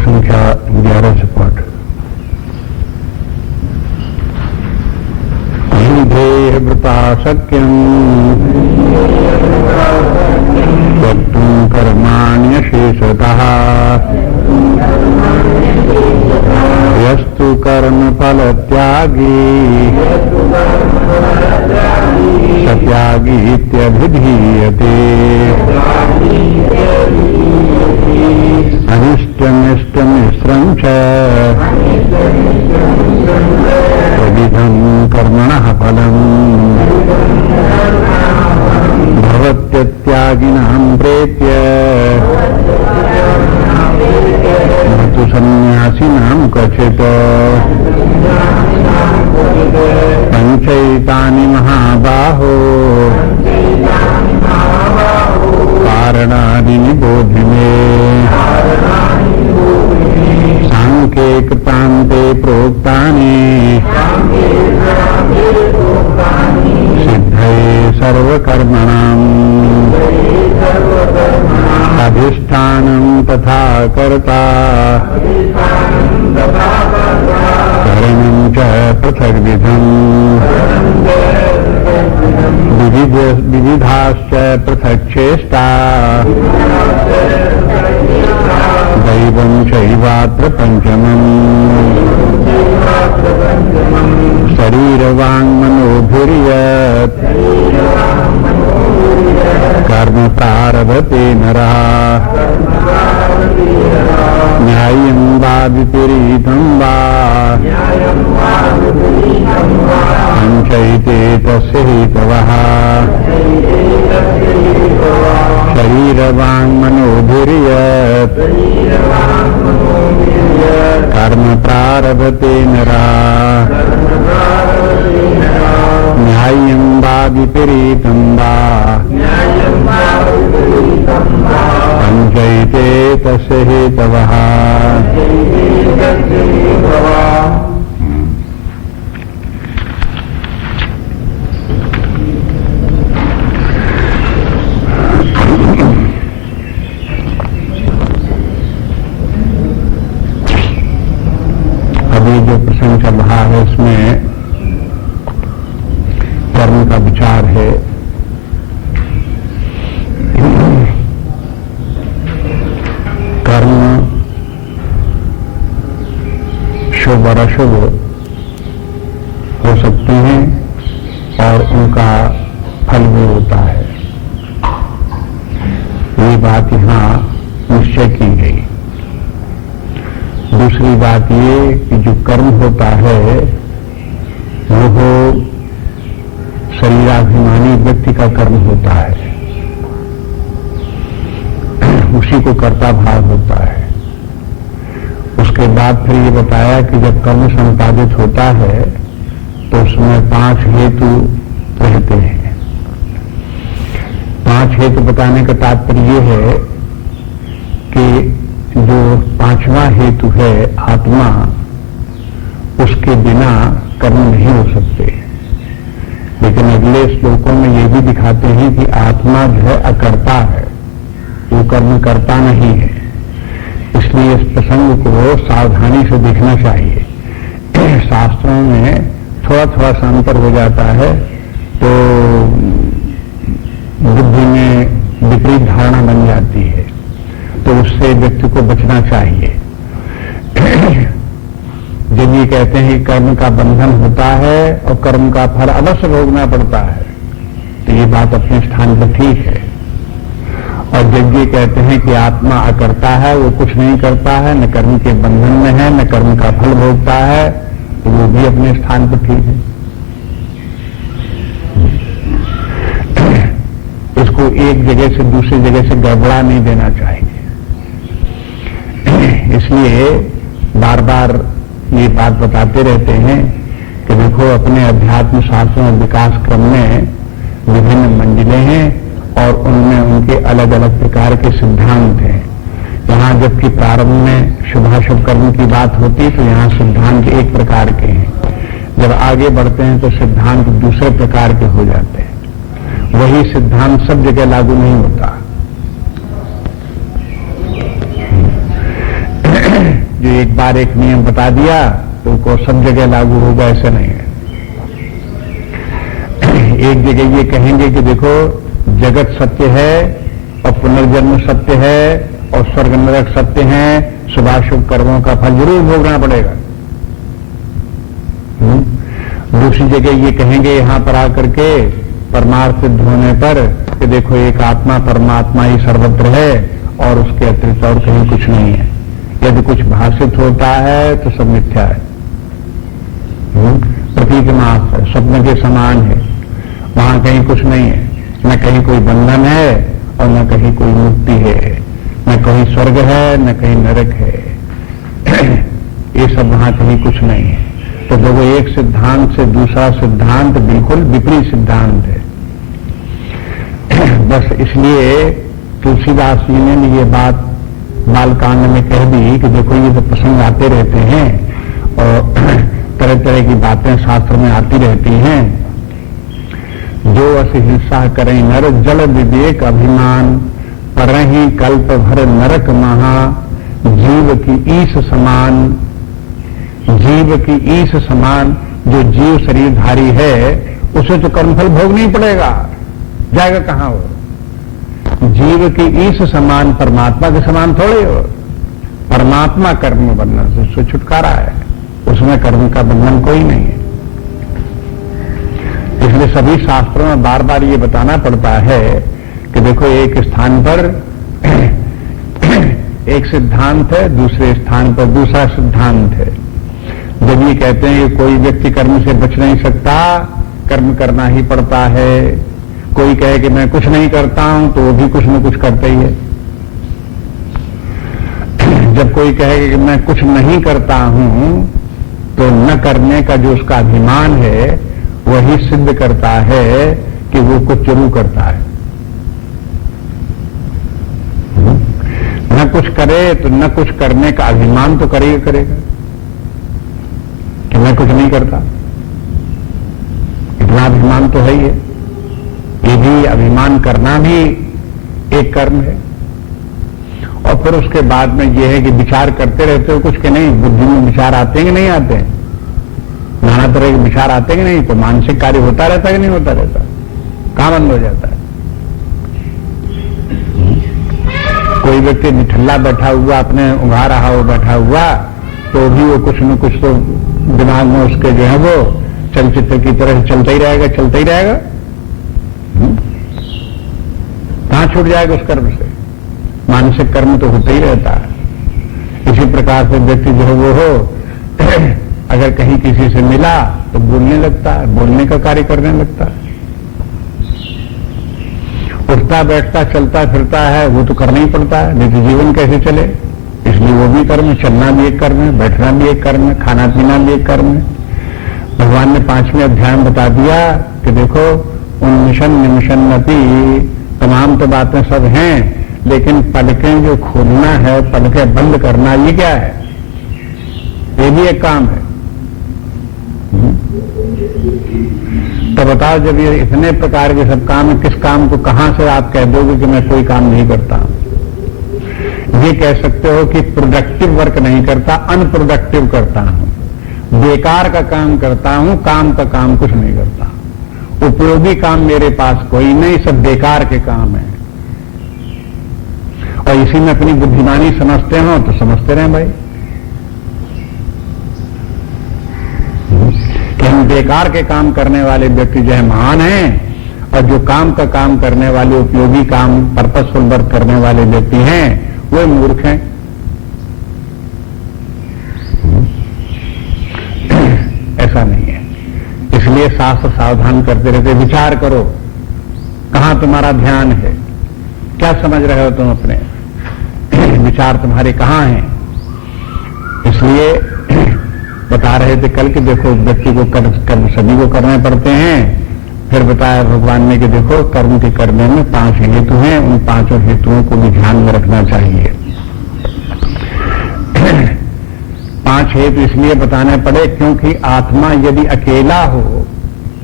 श्लोक संख्या 11 से पाठ। वृता शक्यम् वक्तुं कर्माण्यशेषतः यस्तु कर्मफलत्यागी सत्यागीत्यभिधीयते। अनिष्टमिष्टमिश्रं च विविधं कर्मणः फलम् भवत्यत्यागिनां प्रेत्य न तु सन्न्यासिनां क्वचित्। पञ्चैतानि महाबाहो कारणानि निबोधि मे। सांख्ये कृतान्ते प्रोक्तानि सिद्धये सर्वकर्मणाम्। अधिष्ठानं तथा कर्ता करणं च पृथग्विधम्। विविधाश्च पृथक् चेष्टा दैवं चैवात्र पंचमम्। शरीरवाङ्मनोभिर्यत् कर्म प्रारभते नरः न्यायं वा विपरीतं वा पञ्चैते तस्य हेतवः। शरीरवाङ्मनोभिर्यत् कर्म प्रारभते नरः न्यायं वा विपरीतं वा पञ्चैते तस्य हेतवः। अभी जो प्रसंग चल रहा है इसमें कर्म का विचार है। कर्म शुभ और अशुभ हो सकते हैं और उनका फल भी होता है। ये बात यहाँ निश्चय की गई। दूसरी बात ये कि जो कर्म होता है वो शरीराभिमानी व्यक्ति का कर्म होता है, उसी को कर्ता भाव होता है। उसके बाद फिर ये बताया कि जब कर्म संपादित होता है तो उसमें 5 हेतु रहते हैं। 5 हेतु बताने का तात्पर्य ये है कि जो 5वां हेतु है आत्मा, उसके बिना कर्म नहीं हो सकते। लेकिन अगले श्लोकों में ये भी दिखाते हैं कि आत्मा जो है अकर्ता है, वो कर्म करता नहीं है। इसलिए इस प्रसंग को सावधानी से देखना चाहिए। शास्त्रों में थोड़ा थोड़ा सा अंतर हो जाता है तो बुद्धि में विपरीत धारणा बन जाती है, तो उससे व्यक्ति को बचना चाहिए। जब ये कहते हैं कि कर्म का बंधन होता है और कर्म का फल अवश्य भोगना पड़ता है, तो ये बात अपने स्थान पर ठीक है। और जब ये कहते हैं कि आत्मा अकर्ता है, वो कुछ नहीं करता है, न कर्म के बंधन में है, न कर्म का फल भोगता है, तो वो भी अपने स्थान पर ठीक है। इसको एक जगह से दूसरी जगह से गड़बड़ा नहीं देना चाहिए। इसलिए बार बार ये बात बताते रहते हैं कि देखो अपने अध्यात्म शास्त्रों और विकास क्रम में विभिन्न मंजिलें हैं और उनमें उनके अलग अलग प्रकार के सिद्धांत हैं। यहाँ जबकि प्रारंभ में शुभाशुभ कर्म की बात होती है तो यहाँ सिद्धांत एक प्रकार के हैं। जब आगे बढ़ते हैं तो सिद्धांत दूसरे प्रकार के हो जाते हैं। वही सिद्धांत सब जगह लागू नहीं होता। जो एक बार एक नियम बता दिया तो उसको सब जगह लागू होगा, ऐसे नहीं है। एक जगह ये कहेंगे कि देखो जगत सत्य है और पुनर्जन्म सत्य है और स्वर्ग नरक सत्य है, शुभाशुभ कर्मों का फल जरूर भोगना पड़ेगा। दूसरी जगह ये कहेंगे यहां पर आकर के परमार्थ सिद्ध होने पर कि देखो एक आत्मा परमात्मा ही सर्वत्र है और उसके अतिरिक्त और कहीं कुछ नहीं है। यदि कुछ भाषित होता है तो सब मिथ्या है, प्रतीक मात्र है, स्वप्न के समान है, वहां कहीं कुछ नहीं है, न कहीं कोई बंधन है और न कहीं कोई मुक्ति है, न कहीं स्वर्ग है न कहीं नरक है। ये सब वहां कहीं कुछ नहीं है। तो देखो एक सिद्धांत से दूसरा सिद्धांत बिल्कुल विपरीत सिद्धांत है। बस इसलिए तुलसीदास जी ने ये बात बालकांड में कह दी कि देखो ये तो प्रसंग आते रहते हैं और तरह तरह की बातें शास्त्र में आती रहती हैं। जो अस हिंसा करें नर जल विवेक अभिमान, परहि कल्प भर नरक महा, जीव की ईश समान, जीव की ईश समान। जो जीव शरीरधारी है उसे तो कर्मफल भोगना ही पड़ेगा, जाएगा कहां वो। जीव की ईश समान, परमात्मा के समान थोड़े हो। परमात्मा कर्म बंधन से छुटकारा है, उसमें कर्म का बंधन कोई नहीं है। इसलिए सभी शास्त्रों में बार बार ये बताना पड़ता है कि देखो एक स्थान पर एक सिद्धांत है, दूसरे स्थान पर दूसरा सिद्धांत है। जब ये कहते हैं कि कोई व्यक्ति कर्म से बच नहीं सकता, कर्म करना ही पड़ता है, कोई कहे कि मैं कुछ नहीं करता हूं तो वो भी कुछ न कुछ करता ही है। जब कोई कहे कि मैं कुछ नहीं करता हूं तो न करने का जो उसका अभिमान है वही सिद्ध करता है कि वो कुछ जरूर करता है। न कुछ करे तो न कुछ करने का अभिमान तो करेगा कि मैं कुछ नहीं करता, इतना अभिमान तो है ही है। ये भी अभिमान करना भी एक कर्म है। और फिर उसके बाद में ये है कि विचार करते रहते हो कुछ के नहीं, बुद्धि में विचार आते हैं कि नहीं आते हैं, नाना तरह के विचार आते हैं कि नहीं, तो मानसिक कार्य होता रहता है कि नहीं होता रहता, कहां बंद हो जाता है। कोई व्यक्ति निठल्ला बैठा हुआ, अपने उघा रहा हो बैठा हुआ, तो भी वो कुछ न कुछ तो दिमाग में उसके जो है वो चलचित्र की तरह चलता ही रहेगा, चलता ही रहेगा। कहां छूट जाएगा उस कर्म से। मानसिक कर्म तो होता ही रहता है। इसी प्रकार से व्यक्ति जो है वो हो अगर कहीं किसी से मिला तो बोलने लगता है, बोलने का कार्य करने लगता है। उठता बैठता चलता फिरता है, वो तो करना ही पड़ता है, नहीं तो जीवन कैसे चले। इसलिए वो भी कर्म है, चलना भी एक कर्म है, बैठना भी एक कर्म है, खाना पीना भी एक कर्म है। भगवान ने 5वें अध्याय में बता दिया कि देखो उन्मिशन निमिशन नपी, तमाम तो बातें सब हैं, लेकिन पलकें जो खोलना है, पलकें बंद करना, ये क्या है, ये भी एक काम है। तो बताओ जब ये इतने प्रकार के सब काम है, किस काम को कहां से आप कह दोगे कि मैं कोई काम नहीं करता। ये कह सकते हो कि प्रोडक्टिव वर्क नहीं करता, अनप्रोडक्टिव करता हूं, बेकार का काम करता हूं, काम का काम कुछ नहीं करता, उपयोगी काम मेरे पास कोई नहीं, सब बेकार के काम है। और इसी में अपनी बुद्धिमानी समझते हो तो समझते रहें भाई कि हम बेकार के काम करने वाले व्यक्ति जो है महान हैं, और जो काम का काम करने वाले, उपयोगी काम, पर्पसफुल वर्क करने वाले व्यक्ति हैं वो मूर्ख हैं। ऐसा नहीं है। इसलिए शास्त्र सावधान करते रहते, विचार करो कहां तुम्हारा ध्यान है, क्या समझ रहे हो तुम अपने, विचार तुम्हारे कहां हैं। इसलिए बता रहे थे कल कि देखो व्यक्ति को कर्म सभी को करने पड़ते हैं। फिर बताया भगवान ने कि देखो कर्म के करने में 5 हेतु हैं, उन 5 हेतुओं को भी ध्यान में रखना चाहिए। 5 हेतु इसलिए बताने पड़े क्योंकि आत्मा यदि अकेला हो,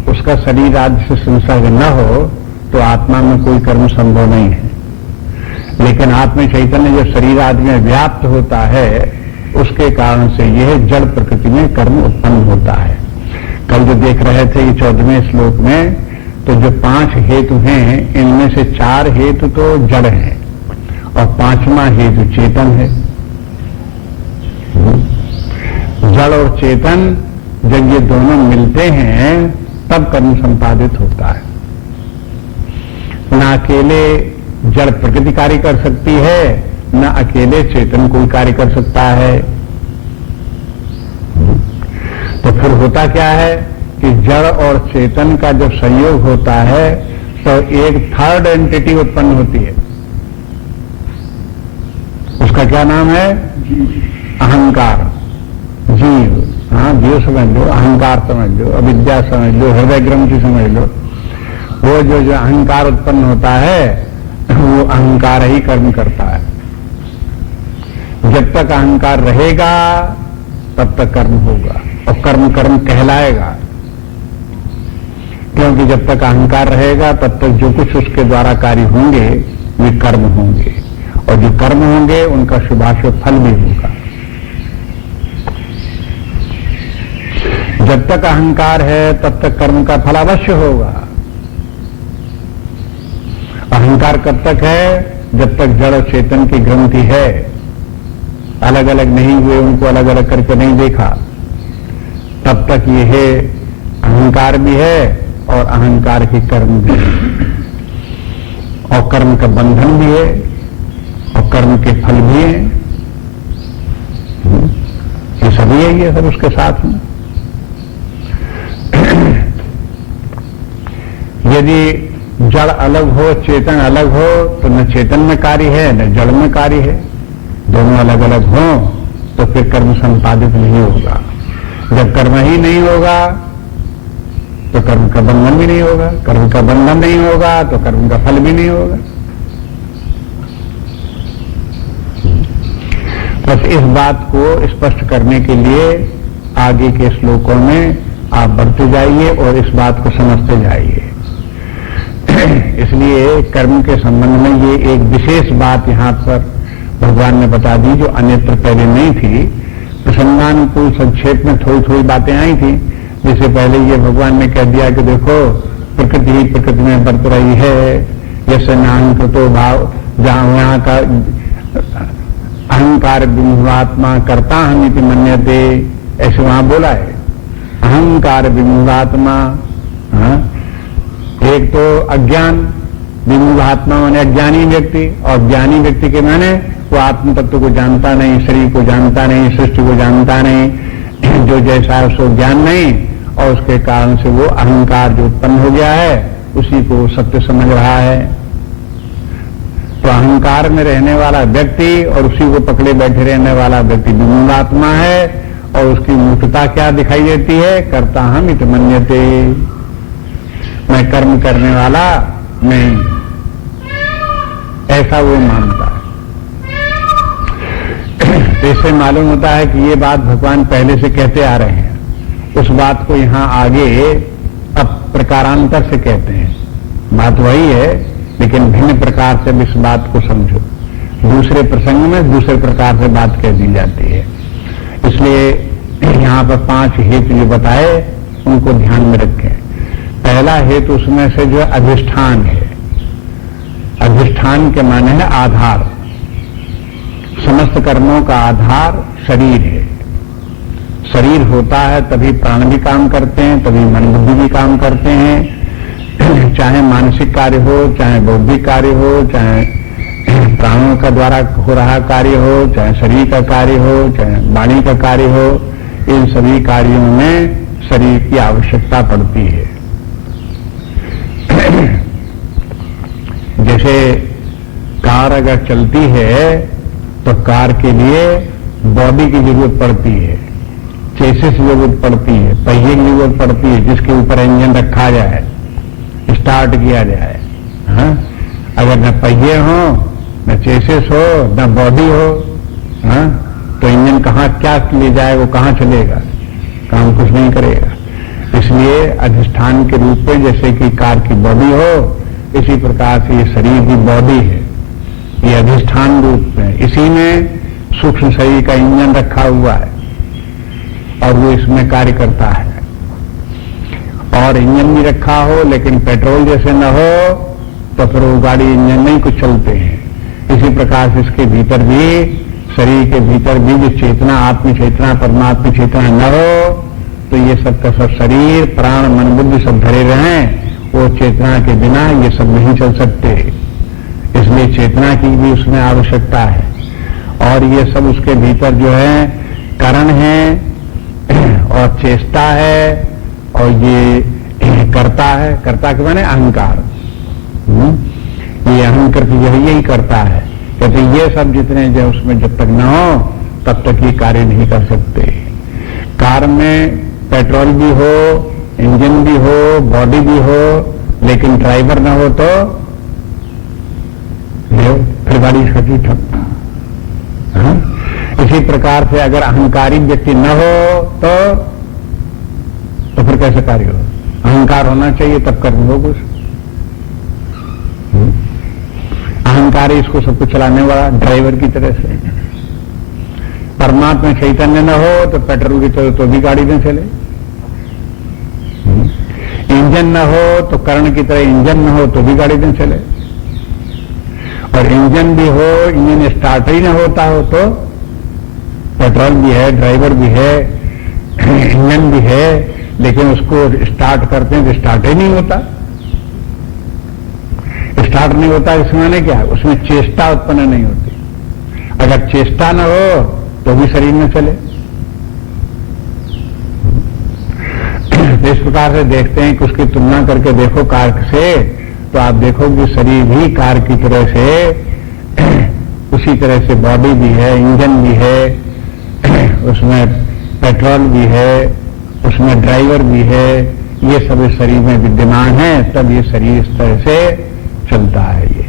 उसका शरीर आदि से संसर्ग न हो, तो आत्मा में कोई कर्म संभव नहीं है। लेकिन आत्म चैतन्य जो शरीर आदि में व्याप्त होता है, उसके कारण से यह जड़ प्रकृति में कर्म उत्पन्न होता है। कल जो देख रहे थे कि 14वें श्लोक में, तो जो 5 हेतु हैं, इनमें से 4 हेतु तो जड़ हैं और 5वां हेतु चेतन है। जड़ और चेतन जब ये दोनों मिलते हैं तब कर्म संपादित होता है। न अकेले जड़ प्रकृति कार्य कर सकती है, न अकेले चेतन कोई कार्य कर सकता है। तो फिर होता क्या है कि जड़ और चेतन का जब संयोग होता है तो एक थर्ड एंटिटी उत्पन्न होती है। उसका क्या नाम है? अहंकार, जीव। हाँ, जीव समझ लो, अहंकार समझ लो, अविद्या समझ लो, हृदय ग्रंथि समझ लो। वो जो अहंकार उत्पन्न होता है वो अहंकार ही कर्म करता है। जब तक अहंकार रहेगा तब तक कर्म होगा और कर्म कर्म कहलाएगा, क्योंकि जब तक अहंकार रहेगा तब तक जो कुछ उसके द्वारा कार्य होंगे वे कर्म होंगे, और जो कर्म होंगे उनका शुभाशुभ फल भी होगा। जब तक अहंकार है तब तक कर्म का फल अवश्य होगा। अहंकार कब तक है? जब तक जड़ और चेतन की ग्रंथि है, अलग अलग नहीं हुए, उनको अलग अलग करके नहीं देखा, तब तक यह अहंकार भी है और अहंकार की कर्म भी है, और कर्म का बंधन भी है और कर्म के फल भी है। ये सभी है, ये सब उसके साथ में। यदि जड़ अलग हो, चेतन अलग हो, तो न चेतन में कार्य है न जड़ में कार्य है। दोनों अलग अलग हों तो फिर कर्म संपादित नहीं होगा। जब कर्म ही नहीं होगा तो कर्म का बंधन भी नहीं होगा, कर्म का बंधन नहीं होगा तो कर्म का फल भी नहीं होगा। बस इस बात को स्पष्ट करने के लिए आगे के श्लोकों में आप बढ़ते जाइए और इस बात को समझते जाइए। इसलिए कर्म के संबंध में ये एक विशेष बात यहां पर भगवान ने बता दी जो अन्यत्र पहले नहीं थी। प्रसंगानुकूल संक्षेप में थोड़ी थोड़ी बातें आई थी। जैसे पहले ये भगवान ने कह दिया कि देखो प्रकृति ही प्रकृति में बरत रही है, जैसे नाहंकृतो भाव, जहां वहां का अहंकार विमूढ़ात्मा करता हमिति मन्यते, ऐसे वहां बोला है। अहंकार विमूढ़ात्मा, एक तो अज्ञान, विमूढ़ात्मा माने अज्ञानी व्यक्ति, और ज्ञानी व्यक्ति के माने वो आत्म तत्व को जानता नहीं, शरीर को जानता नहीं, सृष्टि को जानता नहीं, जो जैसा है उसको ज्ञान नहीं, और उसके कारण से वो अहंकार जो उत्पन्न हो गया है उसी को सत्य समझ रहा है। तो अहंकार में रहने वाला व्यक्ति और उसी को पकड़े बैठे रहने वाला व्यक्ति विमूढ़ात्मा है, और उसकी मूर्खता क्या दिखाई देती है? करता हम इत मन्यते, मैं कर्म करने वाला नहीं, ऐसा वो मानता है। तो इससे मालूम होता है कि ये बात भगवान पहले से कहते आ रहे हैं। उस बात को यहां आगे अब प्रकारांतर से कहते हैं। बात वही है लेकिन भिन्न प्रकार से इस बात को समझो। दूसरे प्रसंग में दूसरे प्रकार से बात कह दी जाती है। इसलिए यहां पर 5 हेतु जो बताए उनको ध्यान में रखें। पहला हेतु उसमें से जो अधिष्ठान है। अधिष्ठान के माने है आधार। समस्त कर्मों का आधार शरीर है। शरीर होता है तभी प्राण भी काम करते हैं, तभी मन बुद्धि भी काम करते हैं। चाहे मानसिक कार्य हो, चाहे बौद्धिक कार्य हो, चाहे प्राणों का द्वारा हो रहा कार्य हो, चाहे शरीर का कार्य हो, चाहे वाणी का कार्य हो, इन सभी कार्यों में शरीर की आवश्यकता पड़ती है। जैसे कार अगर चलती है तो कार के लिए बॉडी की जरूरत पड़ती है, चेसिस की जरूरत पड़ती है, पहिए की जरूरत पड़ती है जिसके ऊपर इंजन रखा जाए, स्टार्ट किया जाए। हाँ? अगर न पहिए हो, न चेसिस हो, न बॉडी हो, हाँ? तो इंजन कहाँ क्या ले जाएगा, कहाँ चलेगा, काम कुछ नहीं करेगा। इसलिए अधिष्ठान के रूप में जैसे कि कार की बॉडी हो, इसी प्रकार से ये शरीर की बॉडी है, ये अधिष्ठान रूप में। इसी में सूक्ष्म शरीर का इंजन रखा हुआ है और वो इसमें कार्य करता है। और इंजन भी रखा हो लेकिन पेट्रोल जैसे न हो तो फिर वो गाड़ी इंजन नहीं कुछ चलते हैं। इसी प्रकार से इसके भीतर भी, शरीर के भीतर भी जो चेतना, आत्म चेतना, परमात्मा चेतना न हो तो ये सब का सब शरीर, प्राण, मन, बुद्धि सब धरे रहें, वो चेतना के बिना ये सब नहीं चल सकते। इसलिए चेतना की भी उसमें आवश्यकता है। और ये सब उसके भीतर जो है कारण है और चेष्टा है और ये करता है। करता के माने अहंकार। ये अहंकार की यही करता है। कहते ये सब जितने जो उसमें जब तक न हो तब तक ये कार्य नहीं कर सकते। कार में पेट्रोल भी हो, इंजन भी हो, बॉडी भी हो, लेकिन ड्राइवर न हो तो फिर गाड़ी छठी ठप। इसी प्रकार से अगर अहंकारी व्यक्ति न हो तो फिर कैसे कार्य हो? अहंकार होना चाहिए तब कर्म हो कुछ। अहंकारी इसको सब कुछ चलाने वाला ड्राइवर की तरह से। परमात्मा चैतन्य न हो तो पेट्रोल की तरह तो भी गाड़ी न चले। इंजन न हो तो कर्ण की तरह इंजन न हो तो भी गाड़ी न चले। और इंजन भी हो, इंजन स्टार्ट ही न होता हो तो पेट्रोल भी है, ड्राइवर भी है, इंजन भी है, लेकिन उसको स्टार्ट करते हैं तो स्टार्ट ही नहीं होता। स्टार्ट नहीं होता इसमें माने क्या? उसमें चेष्टा उत्पन्न नहीं होती। अगर चेष्टा न हो तो भी शरीर न चले। इस प्रकार से देखते हैं कि उसकी तुलना करके देखो कार से, तो आप देखोगे शरीर भी कार की तरह से, उसी तरह से बॉडी भी है, इंजन भी है, उसमें पेट्रोल भी है, उसमें ड्राइवर भी है, ये सब इस शरीर में विद्यमान है, तब ये शरीर इस तरह से चलता है। ये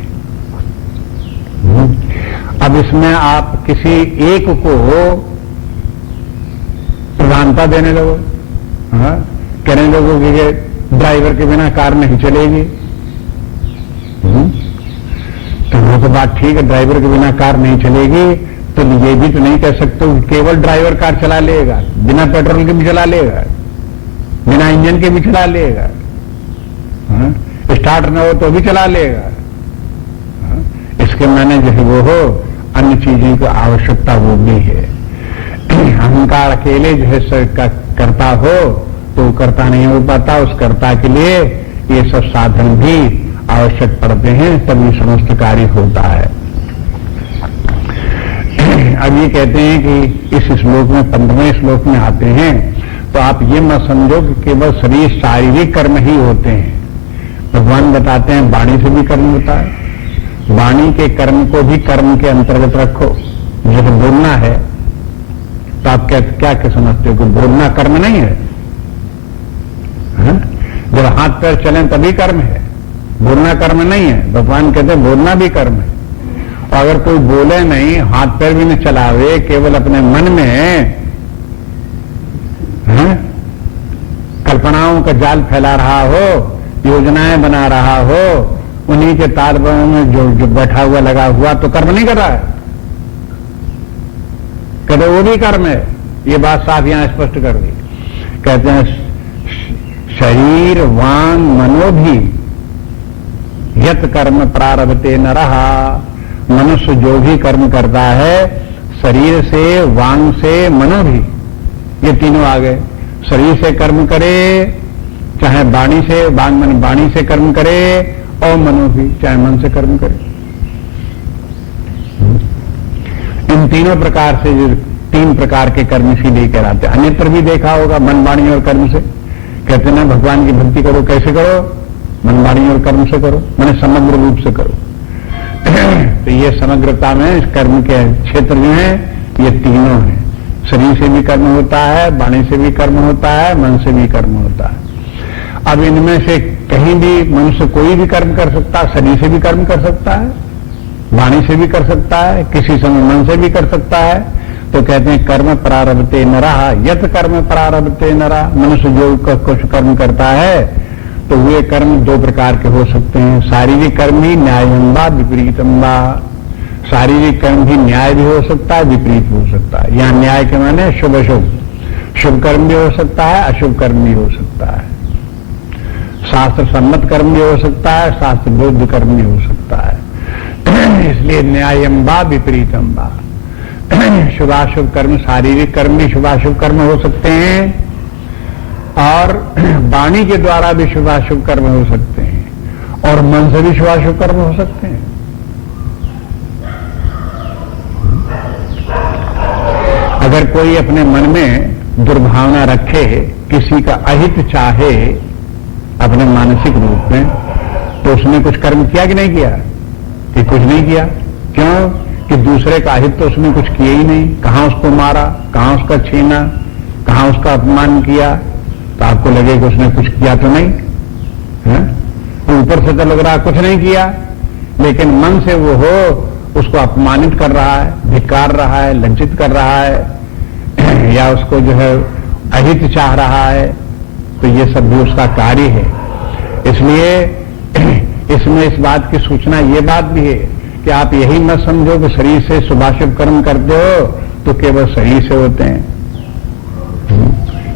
अब इसमें आप किसी एक को प्रधानता देने लगो, कहने लगो कि ड्राइवर के बिना कार नहीं चलेगी, तो वो तो बात ठीक है, ड्राइवर के बिना कार नहीं चलेगी, तो ये भी तो नहीं कह सकते कि केवल ड्राइवर कार चला लेगा, बिना पेट्रोल के भी चला लेगा, बिना इंजन के भी चला लेगा, स्टार्ट न हो तो भी चला लेगा। इसके माने जो है वो हो, अन्य चीजों की आवश्यकता वो भी है। अहंकार अकेले जो है करता हो तो कर्ता नहीं हो पाता, उस कर्ता के लिए ये सब साधन भी आवश्यक पड़ते हैं, तभी समस्त कार्य होता है। अब ये कहते हैं कि इस श्लोक में 15वें श्लोक में आते हैं, तो आप ये मत समझो कि केवल शरीर शारीरिक कर्म ही होते हैं। भगवान बताते हैं वाणी से भी कर्म होता है, वाणी के कर्म को भी कर्म के अंतर्गत रखो। जैसे बोलना है तो आप क्या समझते हो कि बोलना कर्म नहीं है? जब हाथ पैर चलें तभी कर्म है, बोलना कर्म नहीं है। भगवान कहते हैं बोलना भी कर्म है। और अगर कोई बोले नहीं, हाथ पैर भी न चलावे, केवल अपने मन में कल्पनाओं का जाल फैला रहा हो, योजनाएं बना रहा हो, उन्हीं के तालबों में जो बैठा हुआ लगा हुआ, तो कर्म नहीं कर रहा है। कहते वो भी कर्म है। ये बात साफ यहां स्पष्ट कर दी। कहते हैं शरीर वांग मनो भी यत कर्म प्रारभते न रहा। मनुष्य जो भी कर्म करता है, शरीर से, वांग से, मनो भी, ये तीनों आ गए। शरीर से कर्म करे, चाहे वाणी से, वांग मन वाणी से कर्म करे, और मनो भी, चाहे मन से कर्म करे। इन तीनों प्रकार से जो 3 प्रकार के कर्म इसीलिए कहलाते हैं। अन्यत्र भी देखा होगा मन, वाणी और कर्म से। कहते ना भगवान की भक्ति करो, कैसे करो? मन, वाणी और कर्म से करो, माने समग्र रूप से करो। तो ये समग्रता में कर्म के क्षेत्र जो है ये तीनों हैं। शरीर से भी कर्म होता है, वाणी से भी कर्म होता है, मन से भी कर्म होता है। अब इनमें से कहीं भी मनुष्य कोई भी कर्म कर सकता है। शरीर से भी कर्म कर सकता है, वाणी से भी कर सकता है, किसी समय मन से भी कर सकता है। तो कहते हैं कर्म प्रारभते नरः, यत कर्म प्रारभते नरः। मनुष्य जो कुछ कर्म करता है तो वे कर्म 2 प्रकार के हो सकते हैं। शारीरिक कर्म ही न्यायम वा विपरीतम वा। शारीरिक कर्म भी न्याय भी हो सकता है, विपरीत भी हो सकता है। यहां न्याय के माने शुभ अशुभ, शुभ कर्म भी हो सकता है, अशुभ कर्म भी हो सकता है, शास्त्र सम्मत कर्म भी हो सकता है, शास्त्र विरुद्ध कर्म भी हो सकता है। इसलिए न्यायम वा विपरीतम वा, शुभाशुभ कर्म, शारीरिक कर्म भी शुभाशुभ कर्म हो सकते हैं और वाणी के द्वारा भी शुभाशुभ कर्म हो सकते हैं और मन से भी शुभाशुभ कर्म हो सकते हैं। अगर कोई अपने मन में दुर्भावना रखे, किसी का अहित चाहे अपने मानसिक रूप में, तो उसने कुछ कर्म किया कि नहीं किया? कि कुछ नहीं किया। क्यों? कि दूसरे का अहित तो उसने कुछ किया ही नहीं। कहां उसको मारा, कहां उसका छीना, कहां उसका अपमान किया, तो आपको लगे कि उसने कुछ किया तो नहीं है? तो ऊपर से तो लग रहा कुछ नहीं किया, लेकिन मन से वो हो उसको अपमानित कर रहा है, धिक्कार रहा है, लज्जित कर रहा है, या उसको जो है अहित चाह रहा है, तो ये सब भी उसका कार्य है। इसलिए इसमें इस बात की सूचना ये बात भी है कि आप यही मत समझो कि शरीर से शुभाशुभ कर्म करते हो तो केवल शरीर से होते हैं।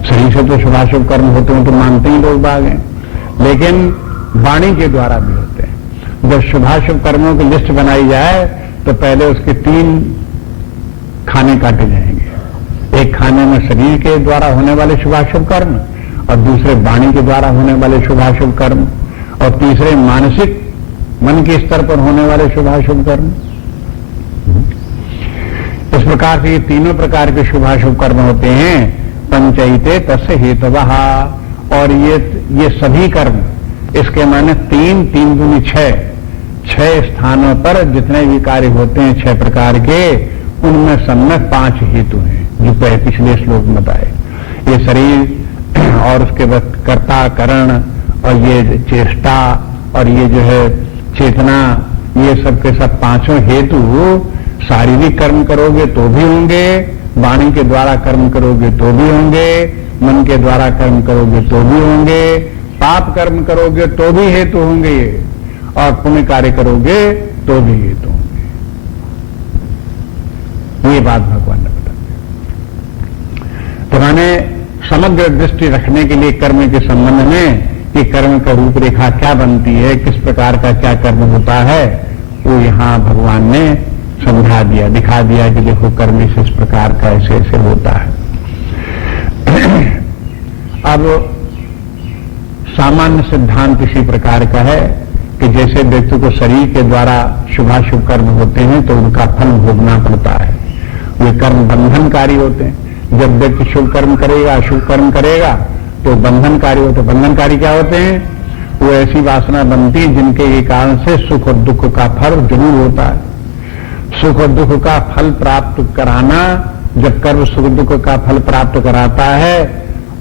शरीर से तो शुभाशुभ कर्म होते हैं तो मानते ही लोग बाग हैं, लेकिन वाणी के द्वारा भी होते हैं। जब शुभाशुभ कर्मों की लिस्ट बनाई जाए तो पहले उसके 3 खाने काटे जाएंगे। एक खाने में शरीर के द्वारा होने वाले शुभाशुभ कर्म, और दूसरे वाणी के द्वारा होने वाले शुभाशुभ कर्म, और तीसरे मानसिक मन के स्तर पर होने वाले शुभाशुभ कर्म। इस प्रकार से ये तीनों प्रकार के शुभाशुभ कर्म होते हैं। पंचैते तस्य हेतवः, और ये सभी कर्म, इसके माने 3 3 दूनी 6 स्थानों पर जितने भी कार्य होते हैं 6 प्रकार के, उनमें सब में 5 हेतु हैं, जो पिछले श्लोक में बताए। ये शरीर और उसके बाद कर्ता करण और ये चेष्टा और ये जो है चेतना, ये सब के सब 5 हेतु शारीरिक कर्म करोगे तो भी होंगे, वाणी के द्वारा कर्म करोगे तो भी होंगे, मन के द्वारा कर्म करोगे तो भी होंगे, पाप कर्म करोगे तो भी हेतु होंगे, और पुण्य कार्य करोगे तो भी हेतु होंगे। ये बात भगवान ने बता दी। तो मैंने समग्र दृष्टि रखने के लिए कर्म के संबंध में कि कर्म का रूपरेखा क्या बनती है, किस प्रकार का क्या कर्म होता है, वो यहां भगवान ने समझा दिया, दिखा दिया कि देखो कर्म इस प्रकार का ऐसे ऐसे होता है। अब सामान्य सिद्धांत इसी प्रकार का है कि जैसे व्यक्ति को शरीर के द्वारा शुभाशुभ कर्म होते हैं तो उनका फल भोगना पड़ता है, वे कर्म बंधनकारी होते हैं। जब व्यक्ति शुभ कर्म करेगा, अशुभ कर्म करेगा तो बंधनकारी होते। बंधनकारी क्या होते हैं? वो ऐसी वासना बनती है जिनके कारण से सुख और दुख का फल जरूर होता है। सुख और दुख का फल प्राप्त कराना, जब कर्म सुख दुख का फल प्राप्त कराता है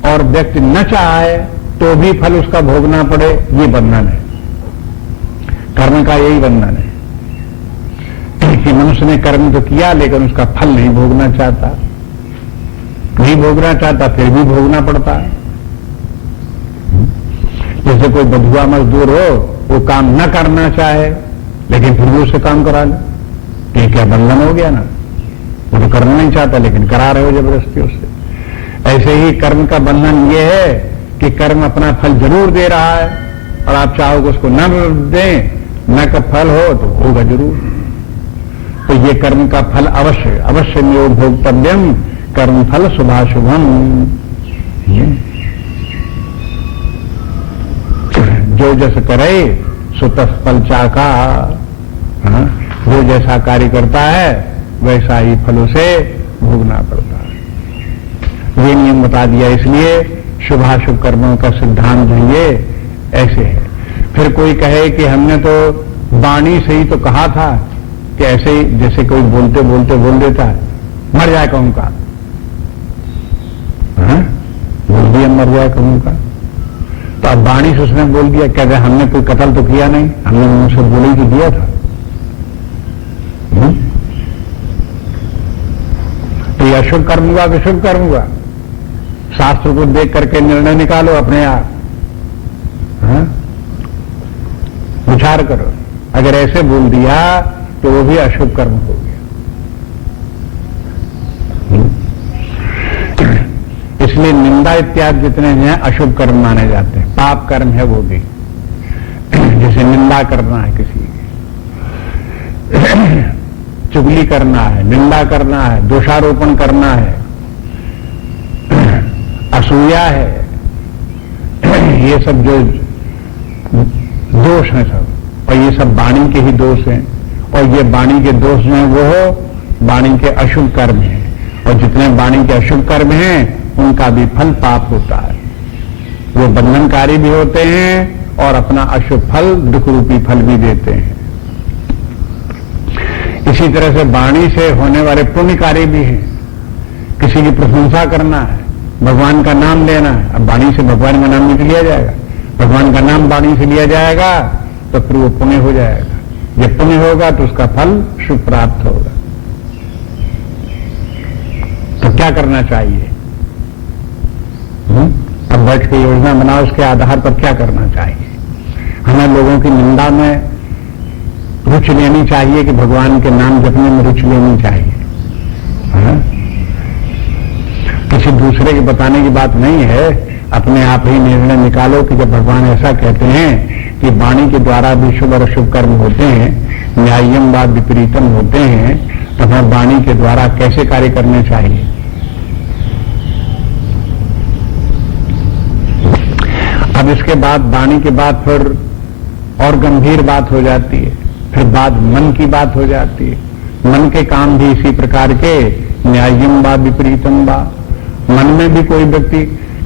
और व्यक्ति न चाहे तो भी फल उसका भोगना पड़े, ये बंधन है। कर्म का यही बंधन है कि मनुष्य ने कर्म तो किया लेकिन उसका फल नहीं भोगना चाहता, नहीं भोगना चाहता फिर भी भोगना पड़ता है। जैसे कोई बधुआ मजदूर हो, वो काम न करना चाहे लेकिन फिर भी उसे काम करा ले, ये क्या बंधन हो गया ना? वो तो करना नहीं चाहता लेकिन करा रहे हो जबरदस्ती उससे। ऐसे ही कर्म का बंधन ये है कि कर्म अपना फल जरूर दे रहा है और आप चाहोगे उसको न दें, न का फल हो तो होगा जरूर। तो ये कर्म का फल अवश्य अवश्य में भोक्तव्यम कर्म फल शुभाशुभम। जो जस करे सो तस फल चाका, जो जैसा कार्य करता है वैसा ही फलों से भोगना पड़ता है। ये नियम बता दिया। इसलिए शुभाशुभ कर्मों का सिद्धांत जो ये ऐसे है। फिर कोई कहे कि हमने तो वाणी से ही तो कहा था कि ऐसे ही जैसे कोई बोलते बोलते बोल देता है मर जाए कहूं का, बोल दिया मर जाए कहूं का, तो अब वाणी से उसने बोल दिया। कहते हमने कोई कत्ल तो किया नहीं, हमने उनसे बोल ही तो दिया था। तो ये अशुभ कर्म हुआ कि शुभ कर्म हुआ? शास्त्र को देख करके निर्णय निकालो अपने आप, विचार करो। अगर ऐसे बोल दिया तो वो भी अशुभ कर्म हो गया। इसलिए निंदा इत्यादि जितने हैं अशुभ कर्म माने जाते हैं, पाप कर्म है वो भी। जैसे निंदा करना है किसी की, चुगली करना है, निंदा करना है, दोषारोपण करना है, असूया है, ये सब जो दोष हैं सब, और ये सब वाणी के ही दोष हैं। और ये वाणी के दोष जो हैं वो वाणी के अशुभ कर्म हैं, और जितने वाणी के अशुभ कर्म हैं उनका भी फल पाप होता है। वो बंधनकारी भी होते हैं और अपना अशुभ फल, दुख रूपी फल भी देते हैं। इसी तरह से वाणी से होने वाले पुण्य कार्य भी हैं। किसी की प्रशंसा करना है, भगवान का नाम लेना है, अब वाणी से भगवान का नाम नहीं लिया जाएगा, भगवान का नाम वाणी से लिया जाएगा तो फिर वो पुण्य हो जाएगा। जब पुण्य होगा तो उसका फल शुभ प्राप्त होगा। तो क्या करना चाहिए? अब बैठ के योजना बनाओ, उसके आधार पर क्या करना चाहिए। हमें लोगों की निंदा में रुचि लेनी चाहिए कि भगवान के नाम जपने में रुचि लेनी चाहिए। किसी दूसरे के बताने की बात नहीं है, अपने आप ही निर्णय निकालो कि जब भगवान ऐसा कहते हैं कि वाणी के द्वारा भी शुभ और अशुभ कर्म होते हैं, न्याय्यम व विपरीतम होते हैं, तो हमें वाणी के द्वारा कैसे कार्य करने चाहिए। अब इसके बाद वाणी के बाद फिर और गंभीर बात हो जाती है, फिर बाद मन की बात हो जाती है। मन के काम भी इसी प्रकार के न्याय्यम व विपरीतम व। मन में भी कोई व्यक्ति,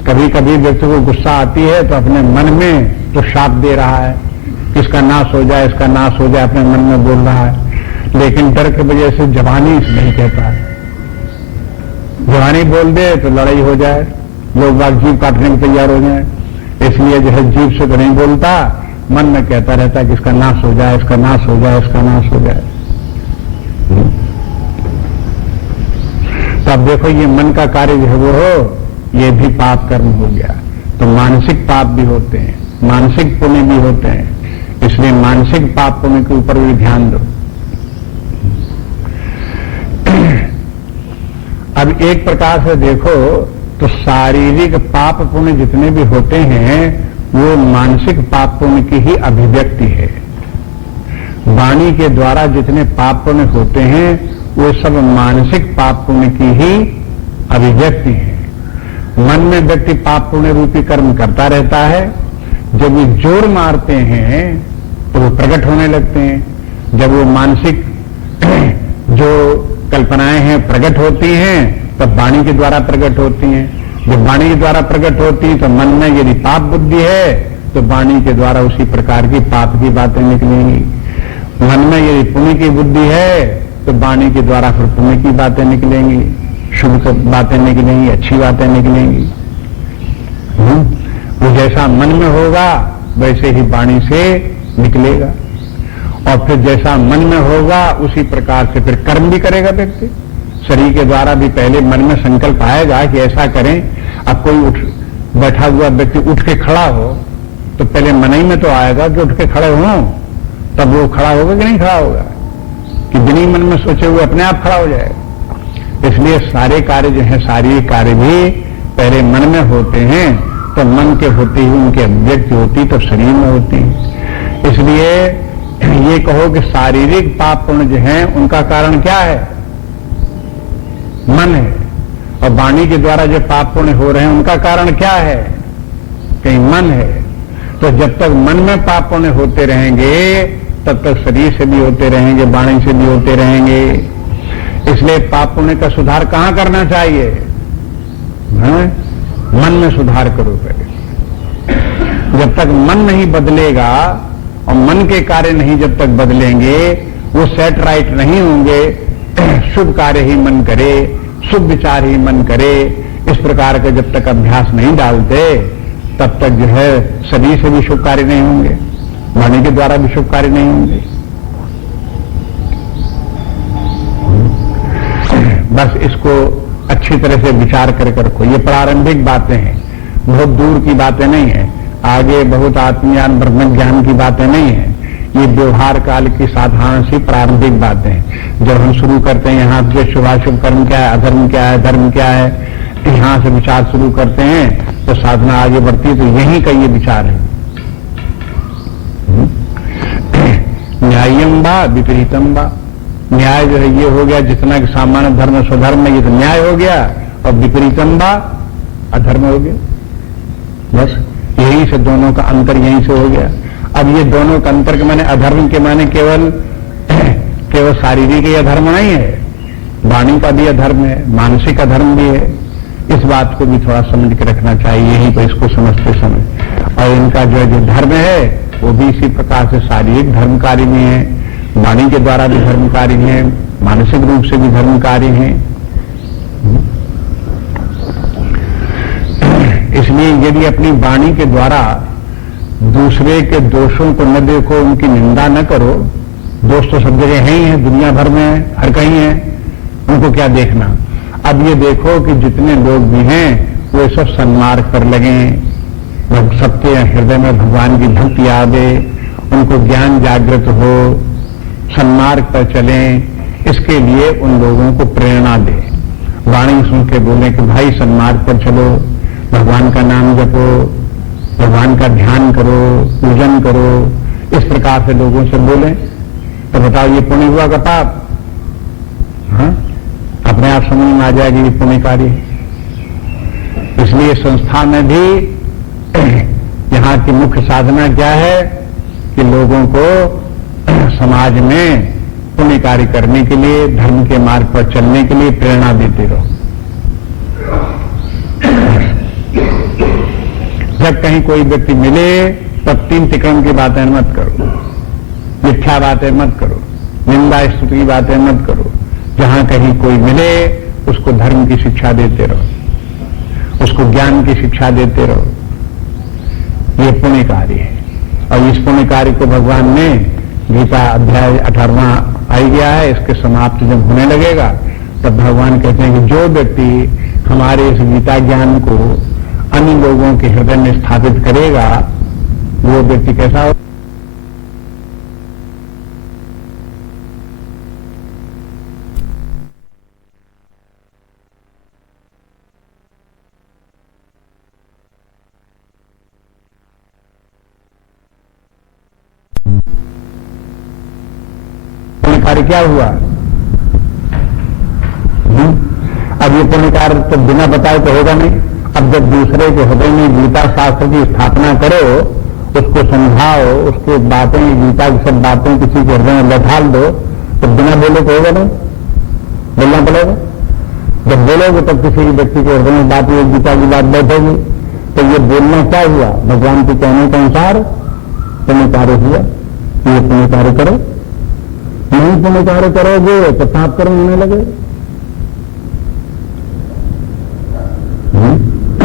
कभी कभी व्यक्ति को गुस्सा आती है तो अपने मन में तो शाप दे रहा है, इसका नाश हो जाए, इसका नाश हो जाए, अपने मन में बोल रहा है, लेकिन डर की वजह से जबानी नहीं कहता। जबानी बोल दे तो लड़ाई हो जाए, लोग बाग जीव काटने को तैयार हो जाए, इसलिए जो है जीव से तो नहीं बोलता, मन में कहता रहता है कि इसका नाश हो जाए, इसका नाश हो जाए, इसका नाश हो जाए। तो अब देखो ये मन का कार्य जो है वो हो, ये भी पाप कर्म हो गया। तो मानसिक पाप भी होते हैं, मानसिक पुण्य भी होते हैं, इसलिए मानसिक पाप पुण्य के ऊपर भी ध्यान दो। अब एक प्रकार से देखो तो शारीरिक पाप पुण्य जितने भी होते हैं वो मानसिक पाप पुण्य की ही अभिव्यक्ति है। वाणी के द्वारा जितने पाप पुण्य होते हैं वो सब मानसिक पाप पुण्य की ही अभिव्यक्ति है। मन में व्यक्ति पाप पुण्य रूपी कर्म करता रहता है, जब वो जोर मारते हैं तो वो प्रकट होने लगते हैं। जब वो मानसिक जो कल्पनाएं हैं प्रकट होती हैं तब वाणी के द्वारा प्रकट होती हैं। जब वाणी के द्वारा प्रकट होती है तो मन में यदि पाप बुद्धि है तो वाणी के द्वारा उसी प्रकार की पाप की बातें निकलेंगी। मन में यदि पुण्य की बुद्धि है तो वाणी के द्वारा फिर पुण्य की बातें निकलेंगी, शुभ बातें निकलेंगी, अच्छी बातें निकलेंगी। वो जैसा मन में होगा वैसे ही वाणी से निकलेगा, और फिर जैसा मन में होगा उसी प्रकार से फिर कर्म भी करेगा व्यक्ति। शरीर के द्वारा भी पहले मन में संकल्प आएगा कि ऐसा करें। अब कोई बैठा हुआ व्यक्ति उठ के खड़ा हो तो पहले मन ही में तो आएगा कि उठ के खड़े हों, तब वो खड़ा होगा कि नहीं खड़ा होगा, कि बिना मन में सोचे हुए अपने आप खड़ा हो जाएगा। इसलिए सारे कार्य जो है, शारीरिक कार्य भी पहले मन में होते हैं, तो मन के होते ही उनकी अभिव्यक्ति होती तो शरीर में होती। इसलिए ये कहो कि शारीरिक पाप पुण्य जो है उनका कारण क्या है? मन है। और वाणी के द्वारा जो पाप पुण्य हो रहे हैं उनका कारण क्या है? कहीं मन है। तो जब तक मन में पाप पुण्य होते रहेंगे तब तक शरीर से भी होते रहेंगे, वाणी से भी होते रहेंगे। इसलिए पाप पुण्य का सुधार कहां करना चाहिए? मन में सुधार करो पहले। जब तक मन नहीं बदलेगा और मन के कार्य नहीं जब तक बदलेंगे, वो सेट राइट नहीं होंगे, शुभ कार्य ही मन करे, शुभ विचार ही मन करे, इस प्रकार का जब तक अभ्यास नहीं डालते तब तक जो है शरीर से भी शुभ कार्य नहीं होंगे, वाणी के द्वारा भी शुभ कार्य नहीं होंगे। बस इसको अच्छी तरह से विचार कर रखो। ये प्रारंभिक बातें हैं, बहुत दूर की बातें नहीं है, आगे बहुत आत्मज्ञान ब्रह्म ज्ञान की बातें नहीं है। ये व्यवहार काल की साधारण सी प्रारंभिक बातें हैं। जब हम शुरू करते हैं यहाँ से शुभाशुभ कर्म क्या है, अधर्म क्या है, धर्म क्या है, यहां से विचार शुरू करते हैं तो साधना आगे बढ़ती है। तो यही का ये विचार है। न्यायम बा विपरीतम बा, न्याय जो है ये हो गया जितना कि सामान्य धर्म स्वधर्म में, ये तो न्याय हो गया, और विपरीतम बा अधर्म हो गया। बस यही से दोनों का अंतर यहीं से हो गया। अब ये दोनों का अंतर के माने अधर्म के माने केवल शारीरिक ही अधर्म नहीं है, वाणी का भी अधर्म है, मानसिक अधर्म भी है। इस बात को भी थोड़ा समझ के रखना चाहिए यहीं पर इसको समझते समय। और इनका जो धर्म है वो भी इसी प्रकार से शारीरिक धर्मकारी भी है, वाणी के द्वारा भी धर्मकारी है, मानसिक रूप से भी धर्मकारी है। इसलिए यदि अपनी वाणी के द्वारा दूसरे के दोषों को न देखो, उनकी निंदा न करो, दोष तो सब जगह है ही है, दुनिया भर में हर कहीं है, उनको क्या देखना। अब ये देखो कि जितने लोग भी हैं वो सब सन्मार्ग पर लगे, सबके हृदय में भगवान की भक्ति आवे, उनको ज्ञान जागृत हो, सन्मार्ग पर चलें, इसके लिए उन लोगों को प्रेरणा दे। वाणी सुन के बोले कि भाई सन्मार्ग पर चलो, भगवान का नाम जपो, भगवान का ध्यान करो, पूजन करो, इस प्रकार से लोगों से बोले तो बताओ ये पुण्य हुआ का पाप? हाँ? अपने आप समझ में आ जाएगी ये पुण्यकारी। इसलिए संस्था में भी यहां की मुख्य साधना क्या है कि लोगों को समाज में पुण्य कार्य करने के लिए, धर्म के मार्ग पर चलने के लिए प्रेरणा देते रहो। जब कहीं कोई व्यक्ति मिले तब 3 तिक्रम की बातें मत करो, मिथ्या बातें मत करो, निंदा स्तुति की बातें मत करो। जहां कहीं कोई मिले उसको धर्म की शिक्षा देते रहो, उसको ज्ञान की शिक्षा देते रहो। ये पुण्य कार्य है। और इस पुण्य कार्य को भगवान ने गीता अध्याय 18वां आई गया है, इसके समाप्त जब होने लगेगा तब भगवान कहते हैं कि जो व्यक्ति हमारे इस गीता ज्ञान को अन्य लोगों के हृदय में स्थापित करेगा वो व्यक्ति कैसा हो? कार्य क्या हुआ? अब ये पुण्य कार्य तो बिना बताए तो होगा नहीं। अब जब दूसरे के हृदय में गीता शास्त्र की स्थापना करो, उसको समझाओ, उसके बातें, गीता की सब बातें किसी के हृदय में बैठाल दो, तो बिना बोले तो होगा नहीं, बोलना पड़ेगा। जब बोलोगे तब किसी व्यक्ति के हृदय में बात, ये गीता की बात बैठेगी। तो ये बोलना क्या हुआ? भगवान के कहने के अनुसार पुण्य कार्य हुआ। ये पुण्य कार्य करो, नहीं पुण्य कार्य करोगे तो पाप कर्म होने लगे।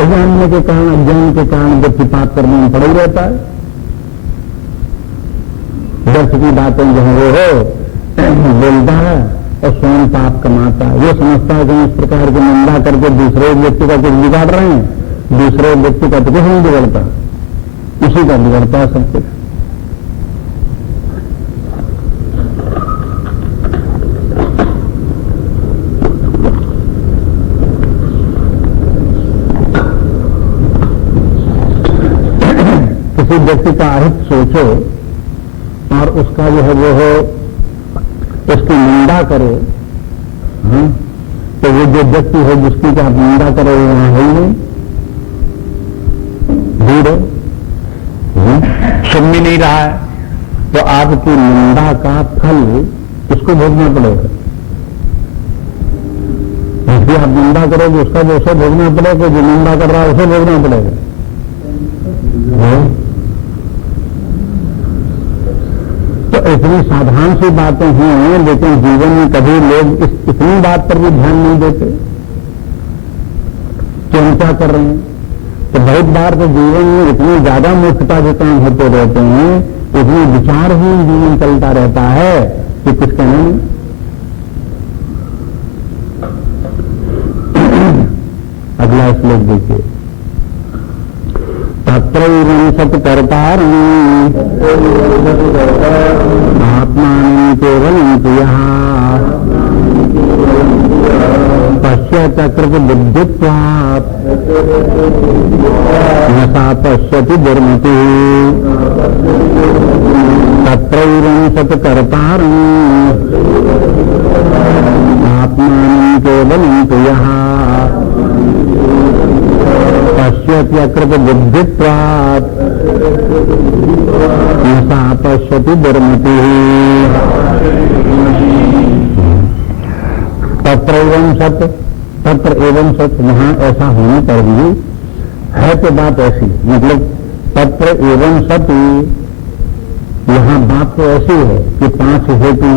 अज्ञान के कारण, अज्ञान के कारण व्यक्ति पाप कर्म में पड़ा ही रहता है। दर्श की बातें जो है वो बोलता है और स्वयं पाप कमाता है। वो समझता है कि इस प्रकार की निंदा करके दूसरे व्यक्ति का कुछ बिगाड़ रहे हैं, दूसरे व्यक्ति का तो कुछ नहीं बिगड़ता, उसी का बिगड़ता है सब कुछ। किसी व्यक्ति का अहित सोचो और उसका जो है वो हो, उसकी निंदा करो, तो वो जो व्यक्ति है जिसकी आप निंदा करो वो वहां है ही नहीं, दूर है, सुन भी नहीं रहा है, तो आपकी निंदा का फल उसको भोगना पड़ेगा। जिसकी आप निंदा करोगे उसका जो उसे भोगना पड़ेगा, जो निंदा कर रहा है उसे भोगना पड़ेगा। तो इतनी साधारण सी बातें हैं, लेकिन जीवन में कभी लोग इतनी बात पर भी ध्यान नहीं देते कि हम क्या कर रहे हैं। तो बहुत बार तो जीवन में इतनी ज्यादा मूर्खता के काम होते रहते हैं, इतनी विचारहीन जीवन चलता रहता है कि कुछ कहना नहीं। अगला श्लोक देखिए। तत्रैवं सत्कर्तारम् आत्मानं केवलं तु यः पश्यति कृतबुद्धित्वात् न सा पश्यति दुर्मतिः तत्रैवं सत्कर्तारम् आत्मानं केवलं तु यः पश्यति कृतबुद्धित्वात् न सा पश्यति दुर्मतिः तत्र एवं सत्य तत्र एवं सत्य वहां ऐसा होने पर भी है तो बात ऐसी, मतलब तत्र एवं सत्य यहाँ बात तो ऐसी है कि 5 हेतु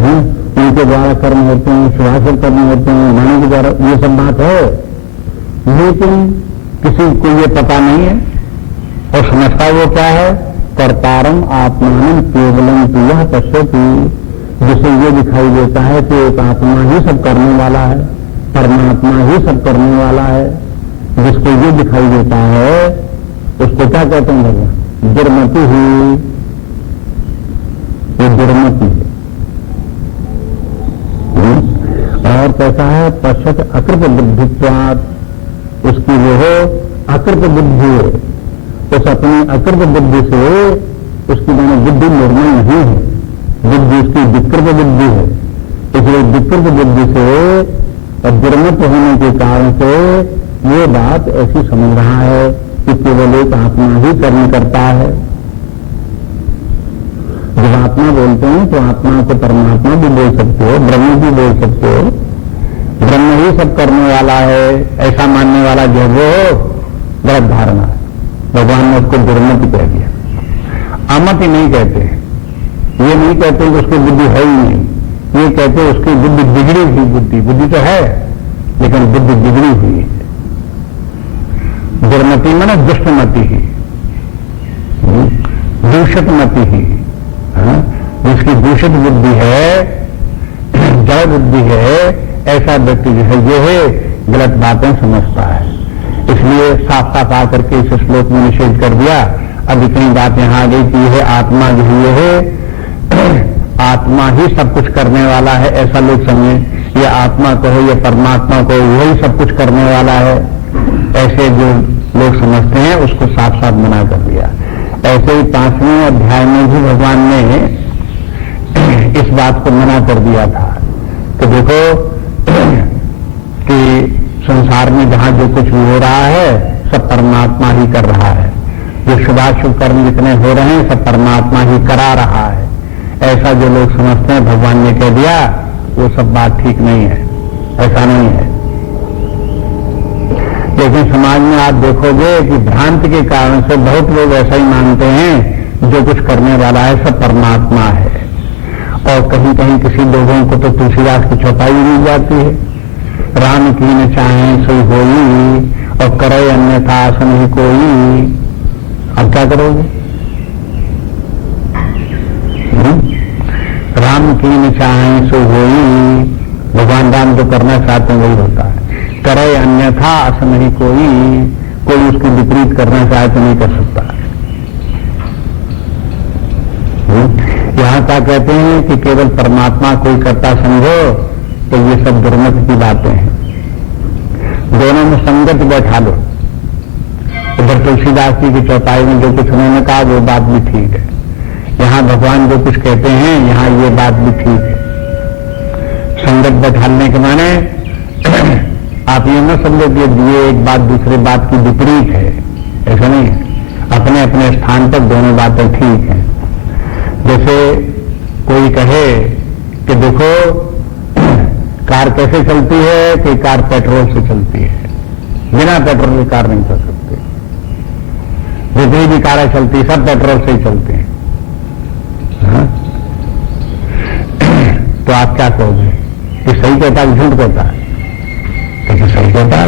हैं, उनके द्वारा कर्म होते हैं, सुभाषित कर्म होते हैं, वाणी के द्वारा, ये सब बात है। लेकिन किसी को ये पता नहीं है और समझता वो क्या है, कर्तारम आत्मानं केवलम तु यः पश्यति, जिसे ये दिखाई देता है कि एक आत्मा ही सब करने वाला है, परमात्मा ही सब करने वाला है। जिसको ये दिखाई देता है उसको क्या कहते हैं भगवान? दुर्मति ही, ये दुर्मति है। और कैसा है? पश्यत अकृत बुद्धित्वात्, उसकी वो है अकृत बुद्धि है। उस अपनी अकृत बुद्धि से उसकी मैंने बुद्धि निर्णय नहीं है, बुद्धि उसकी विकृत बुद्धि है। इसलिए विकृत बुद्धि से और दुर्मत होने के कारण से ये बात ऐसी समझ रहा है कि केवल एक आत्मा ही कर्म करता है। जब आत्मा बोलते हैं तो आत्मा को परमात्मा भी बोल सकते हो, ब्रह्म भी बोल सकते हो। ब्रह्म ही सब करने वाला है ऐसा मानने वाला जो वो गलत धारणा है। भगवान ने उसको दुर्मति कह दिया। अमति नहीं कहते, ये नहीं कहते कि उसकी बुद्धि है ही नहीं, ये कहते उसकी बुद्धि बिगड़ी हुई बुद्धि। बुद्धि तो है लेकिन बुद्धि बिगड़ी हुई है। दुर्मति माने दुष्टमति ही, दूषित मति ही, जिसकी दूषित बुद्धि है, जड़ बुद्धि है, ऐसा व्यक्ति जो है ये है गलत बातें समझता है। इसलिए साफ साफ आकर के इस श्लोक में निषेध कर दिया। अब इतनी बात यहां आ गई कि यह आत्मा जो ये है, आत्मा ही सब कुछ करने वाला है ऐसा लोग समझे, या आत्मा को हो या परमात्मा को वही सब कुछ करने वाला है, ऐसे जो लोग समझते हैं उसको साफ साफ मना कर दिया। ऐसे ही 5वें अध्याय में भी भगवान ने इस बात को मना कर दिया था कि देखो कि संसार में जहां जो कुछ भी हो रहा है सब परमात्मा ही कर रहा है। जो शुभाशुभ कर्म जितने हो रहे हैं सब परमात्मा ही करा रहा है, ऐसा जो लोग समझते हैं भगवान ने कह दिया वो सब बात ठीक नहीं है, ऐसा नहीं है। लेकिन समाज में आप देखोगे कि भ्रांति के कारण से बहुत लोग ऐसा ही मानते हैं जो कुछ करने वाला है सब परमात्मा है। और कहीं कहीं किसी लोगों को तो तुलसीदास की चौपाई मिल जाती है, राम की न चाहे सोई होई और करे अन्यथा आस नहीं कोई। अब क्या करोगे? राम की न चाहे सो होई, भगवान राम जो करना चाहते हैं वही होता है। करे अन्यथा आस नहीं कोई उसकी विपरीत करना चाहे तो नहीं कर सकता। यहां क्या कहते हैं कि केवल परमात्मा कोई करता समझो तो ये सब दुर्मत की बातें हैं। दोनों में संगत बैठा लो। उधर तुलसीदास जी की चौपाई में जो कुछ उन्होंने कहा वो बात भी ठीक है, यहां भगवान जो कुछ कहते हैं यहां ये बात भी ठीक है। संगत बैठाने के माने आप ये न समझो कि ये एक बात दूसरे बात की विपरीत है, ऐसा नहीं है। अपने अपने स्थान पर दोनों बातें ठीक हैं। जैसे कोई कहे कि देखो कार कैसे चलती है कि कार पेट्रोल से चलती है, बिना पेट्रोल की कार नहीं चल सकती। जितनी भी कारें चलती सब पेट्रोल से ही चलती हैं। तो आप क्या कहोगे कि सही कहता है झूठ कहता है? तो सही कहता है,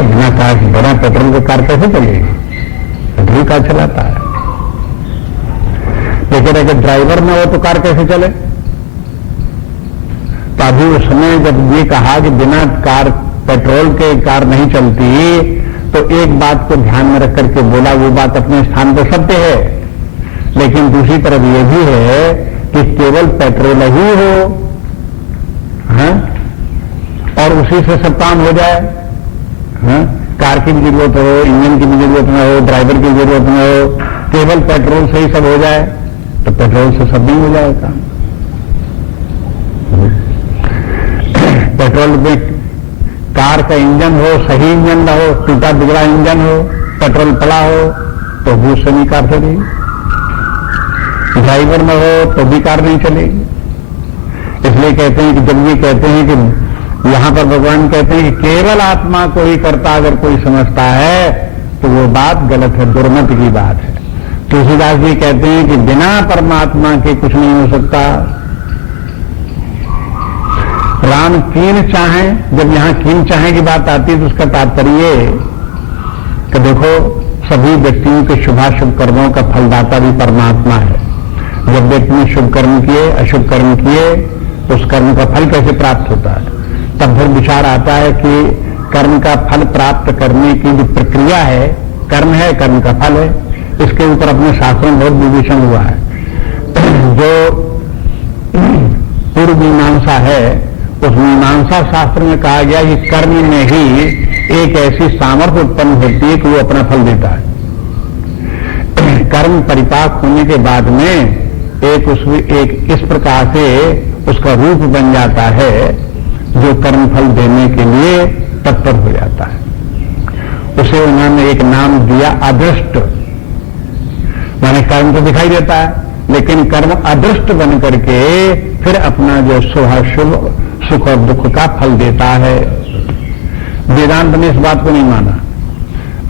बिना पेट्रोल की कार कैसे चलेगी? पेट्रोल कार चलाता है। लेकिन अगर ड्राइवर न हो तो कार कैसे चले? तो अभी उस समय जब ये कहा कि बिना कार पेट्रोल के कार नहीं चलती, तो एक बात को ध्यान में रख करके बोला, वो बात अपने स्थान पर सत्य है, लेकिन दूसरी तरफ ये भी है कि केवल पेट्रोल ही हो, हाँ? और उसी से सब काम हो जाए, हाँ? कार की भी जरूरत हो, इंजन की भी जरूरत न हो, ड्राइवर की जरूरत न हो, केवल पेट्रोल से ही सब हो जाए, तो पेट्रोल से सब नहीं हो जाएगा। पेट्रोल में कार का इंजन हो, सही इंजन न हो, टूटा बिगड़ा इंजन हो, पेट्रोल पड़ा हो, तो भी उससे नहीं कार चलेगी। ड्राइवर न हो तो भी कार नहीं चलेगी। इसलिए कहते हैं कि जब ये कहते हैं कि यहां पर भगवान कहते हैं कि केवल आत्मा को ही करता अगर कोई समझता है, तो वो बात गलत है, दुर्मत की बात है। तुलसीदास जी कहते हैं कि बिना परमात्मा के कुछ नहीं हो सकता। राम कीन चाहें, जब यहां कीन चाहें की बात आती है तो उसका तात्पर्य कि देखो सभी व्यक्तियों के शुभाशुभ कर्मों का फलदाता भी परमात्मा है। जब व्यक्ति ने शुभ कर्म किए, अशुभ कर्म किए, तो उस कर्म का फल कैसे प्राप्त होता है। तब फिर विचार आता है कि कर्म का फल प्राप्त करने की जो प्रक्रिया है, कर्म है, कर्म का फल है, इसके ऊपर अपने शास्त्रों में बहुत विवेचन हुआ है। जो पूर्व मीमांसा है, उस मीमांसा शास्त्र में कहा गया कि कर्म में ही एक ऐसी सामर्थ्य उत्पन्न होती है कि वो अपना फल देता है। कर्म परिपाक होने के बाद में एक इस प्रकार से उसका रूप बन जाता है जो कर्म फल देने के लिए तत्पर हो जाता है। उसे उन्होंने एक नाम दिया अदृष्ट। माने कर्म तो दिखाई देता है, लेकिन कर्म अदृष्ट बन करके फिर अपना जो शुभ सुख और दुख का फल देता है। वेदांत ने इस बात को नहीं माना।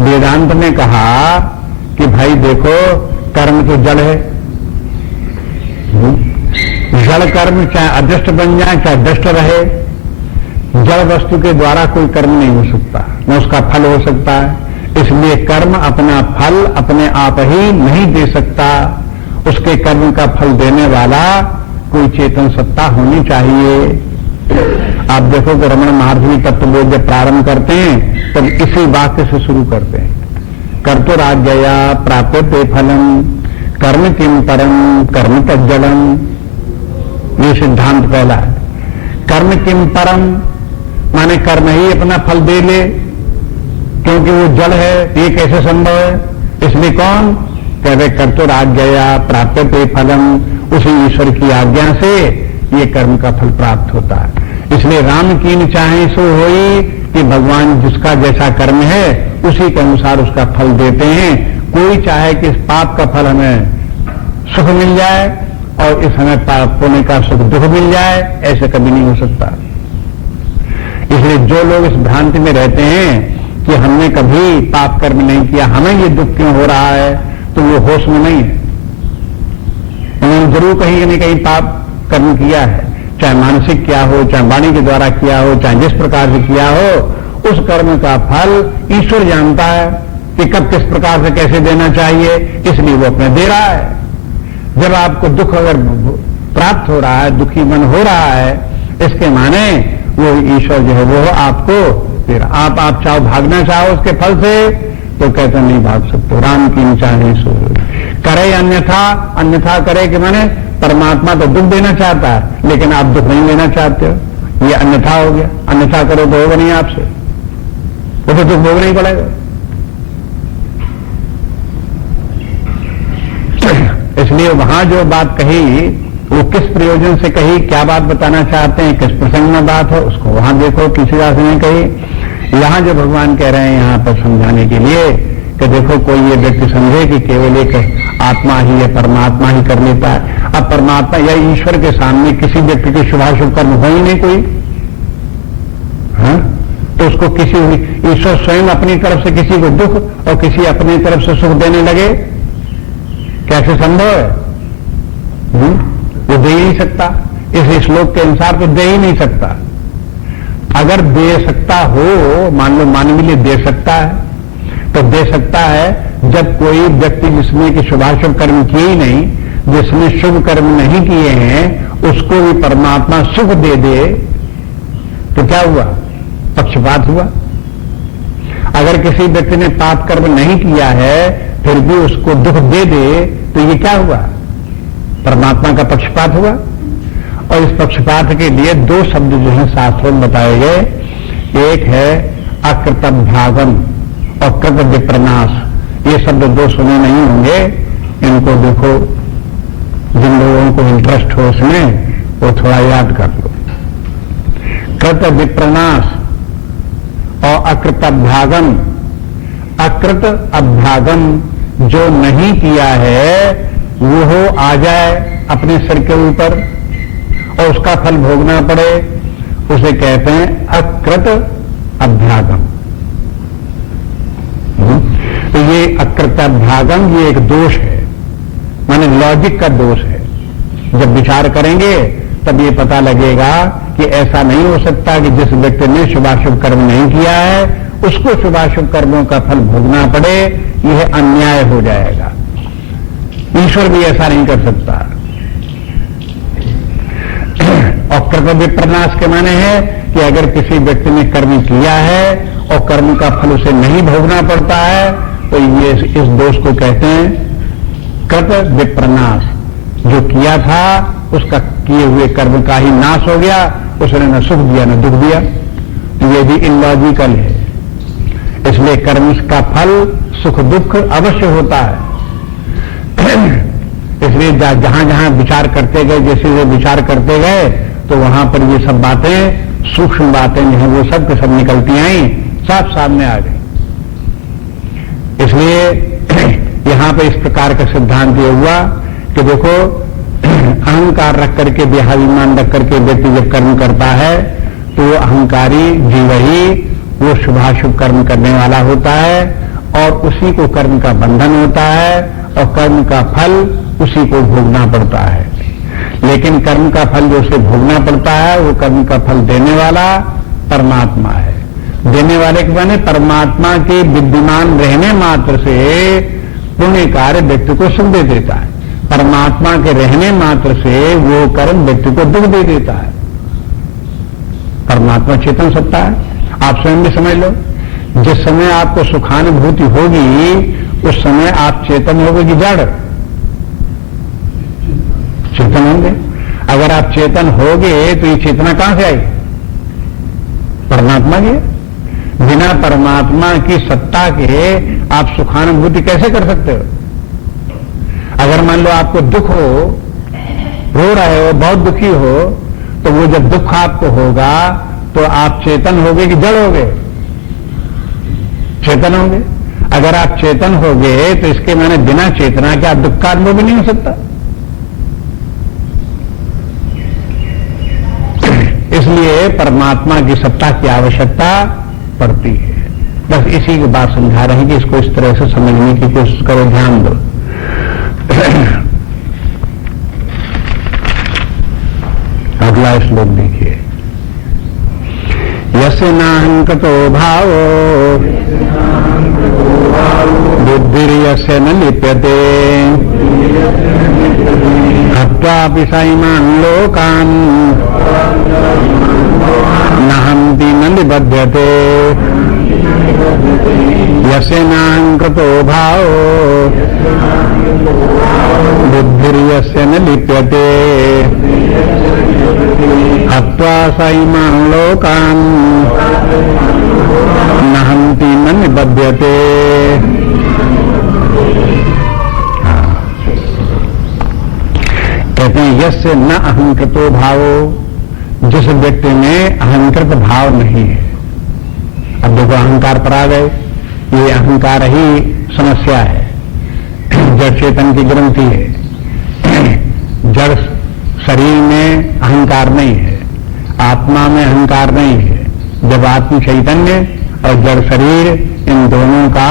वेदांत ने कहा कि भाई देखो कर्म तो जड़ है, जड़ कर्म चाहे अदृष्ट बन जाए चाहे दृष्ट रहे, जड़ वस्तु के द्वारा कोई कर्म नहीं हो सकता, न उसका फल हो सकता है। इसलिए कर्म अपना फल अपने आप ही नहीं दे सकता, उसके कर्म का फल देने वाला कोई चेतन सत्ता होनी चाहिए। आप देखो कि रमण महर्षि तत्वबोध जब प्रारंभ करते हैं तब इसी वाक्य से शुरू करते हैं, कर्तुराज्ञया प्राप्यते फलम कर्म किम परम कर्म तज्जलम। ये सिद्धांत पहला है। कर्म किम परम माने कर्म ही अपना फल दे ले, क्योंकि वो जड़ है, ये कैसे संभव है। इसलिए कौन कह रहे कर्तुराज्ञया प्राप्यते फलम, उसी ईश्वर की आज्ञा से ये कर्म का फल प्राप्त होता है। इसलिए राम कीन चाहे सो होई कि भगवान जिसका जैसा कर्म है उसी के अनुसार उसका फल देते हैं। कोई चाहे कि इस पाप का फल हमें सुख मिल जाए और इस हमें पाप पुण्य का सुख दुख मिल जाए, ऐसे कभी नहीं हो सकता। इसलिए जो लोग इस भ्रांति में रहते हैं कि हमने कभी पाप कर्म नहीं किया, हमें ये दुख क्यों हो रहा है, तो वो होश में नहीं है। उन्होंने जरूर कहीं न कहीं पाप कर्म किया है, चाहे मानसिक किया हो, चाहे वाणी के द्वारा किया हो, चाहे जिस प्रकार से किया हो, उस कर्म का फल ईश्वर जानता है कि कब किस प्रकार से कैसे देना चाहिए, इसलिए वो अपने दे रहा है। जब आपको दुख अगर प्राप्त हो रहा है, दुखी मन हो रहा है, इसके माने वो ईश्वर जो है वो आपको दे रहा। आप चाहो भागना चाहो उसके फल से तो कहते नहीं भाग सकते। राम की चाहे सो करे अन्यथा करे कि माने परमात्मा तो दुख देना चाहता है, लेकिन आप दुख नहीं लेना चाहते हो, ये अन्यथा हो गया। अन्यथा करो तो होगा नहीं आपसे, वो तो दुख भोगना ही पड़ेगा। इसलिए वहां जो बात कही वो किस प्रयोजन से कही, क्या बात बताना चाहते हैं, किस प्रसंग में बात हो, उसको वहां देखो किसी राशि ने कही। यहां जो भगवान कह रहे हैं यहां पर समझाने के लिए कि देखो कोई ये व्यक्ति समझे कि केवल एक आत्मा ही है, परमात्मा ही कर लेता है। अब परमात्मा या ईश्वर के सामने किसी व्यक्ति के शुभाशुभ कर्म हो ही नहीं कोई, हाँ? तो उसको किसी ईश्वर स्वयं अपनी तरफ से किसी को दुख और किसी अपनी तरफ से सुख देने लगे, कैसे संभव है? वो दे ही नहीं सकता। इस श्लोक के अनुसार तो दे ही नहीं सकता। अगर दे सकता हो, मान लो मानवीय लिए दे सकता है, तो दे सकता है जब कोई व्यक्ति जिसने कि शुभाशुभ कर्म किए ही नहीं, जिसने शुभ कर्म नहीं किए हैं, उसको भी परमात्मा सुख दे दे, तो क्या हुआ? पक्षपात हुआ। अगर किसी व्यक्ति ने पाप कर्म नहीं किया है फिर भी उसको दुख दे दे तो ये क्या हुआ? परमात्मा का पक्षपात हुआ। और इस पक्षपात के लिए दो शब्द जो है शास्त्रों में बताए गए, एक है अकृतभागम और कृत विप्रनाश। ये शब्द दो सुने नहीं होंगे, इनको देखो, जिन लोगों को इंटरेस्ट हो उसमें वो थोड़ा याद कर लो। कृत विप्रनाश और अकृत अभ्यागम। अकृत अभ्यागम जो नहीं किया है वो आ जाए अपने सिर के ऊपर और उसका फल भोगना पड़े, उसे कहते हैं अकृत अभ्यागम। तो ये अकृत अभ्यागम ये एक दोष है, माने लॉजिक का दोष है। जब विचार करेंगे तब ये पता लगेगा कि ऐसा नहीं हो सकता कि जिस व्यक्ति ने शुभाशुभ कर्म नहीं किया है उसको शुभाशुभ कर्मों का फल भोगना पड़े, यह अन्याय हो जाएगा। ईश्वर भी ऐसा नहीं कर सकता। और कर्म विप्रनाश के माने है कि अगर किसी व्यक्ति ने कर्म किया है और कर्म का फल उसे नहीं भोगना पड़ता है तो ये इस दोष को कहते हैं कृत विप्रनाश। जो किया था उसका किए हुए कर्म का ही नाश हो गया, उसने न सुख दिया न दुख दिया। ये भी इलॉजिकल है। इसलिए कर्म का फल सुख दुख अवश्य होता है। इसलिए जहां जहां विचार करते गए, जैसे वो विचार करते गए तो वहां पर ये सब बातें, सूक्ष्म बातें जो है वो सब के सब निकलती आई, सब सामने आ गई। इसलिए यहां पर इस प्रकार का सिद्धांत ये हुआ कि देखो, अहंकार रख करके, देहाभिमान रख करके व्यक्ति जब कर्म करता है तो वो अहंकारी जीव ही वो शुभाशुभ कर्म करने वाला होता है और उसी को कर्म का बंधन होता है और कर्म का फल उसी को भोगना पड़ता है। लेकिन कर्म का फल जो उसे भोगना पड़ता है वो कर्म का फल देने वाला परमात्मा है। देने वाले के माने परमात्मा के विद्यमान रहने मात्र से पुण्य कार्य व्यक्ति को सुख दे देता है। परमात्मा के रहने मात्र से वो कर्म व्यक्ति को दुख दे देता है। परमात्मा चेतन सत्ता है, आप स्वयं भी समझ लो। जिस समय आपको सुखानुभूति होगी उस समय आप चेतन होगे कि जड़? चेतन होंगे। अगर आप चेतन होगे तो ये चेतना कहां से आई? परमात्मा की। बिना परमात्मा की सत्ता के आप सुखानुभूति कैसे कर सकते हो? अगर मान लो आपको दुख हो, रो रहे हो, बहुत दुखी हो, तो वो जब दुख आपको होगा तो आप चेतन होगे कि जड़ होगे? चेतन होगे। अगर आप चेतन होगे तो इसके माने बिना चेतना के आप दुख का अनुभव भी नहीं हो सकता। इसलिए परमात्मा की सत्ता की आवश्यकता पड़ती है। बस इसी की बात समझा रहे हैं कि इसको इस तरह से समझने की कोशिश करो, ध्यान दो। अगला श्लोक देखिए। यस्य नाहंकृतो भावो बुद्धिर्यस्य न लिप्यते हत्वापि सैमान् लोकान् न हन्ति न निबध्यते। यस्य नाहंकृतो भावो बुद्धिर्यस्य न लिप्यते हत्वा सैमान् लोकान् न हन्ति न निबध्यते। कहते हैं यस्य न अहंकृतो भावो, जिस व्यक्ति में अहंकृत भाव नहीं है। अब देखो अहंकार पर आ गए, ये अहंकार ही समस्या है। जड़ चेतन की ग्रंथि है। जड़ शरीर में अहंकार नहीं है, आत्मा में अहंकार नहीं है। जब आत्म चैतन्य और जड़ शरीर इन दोनों का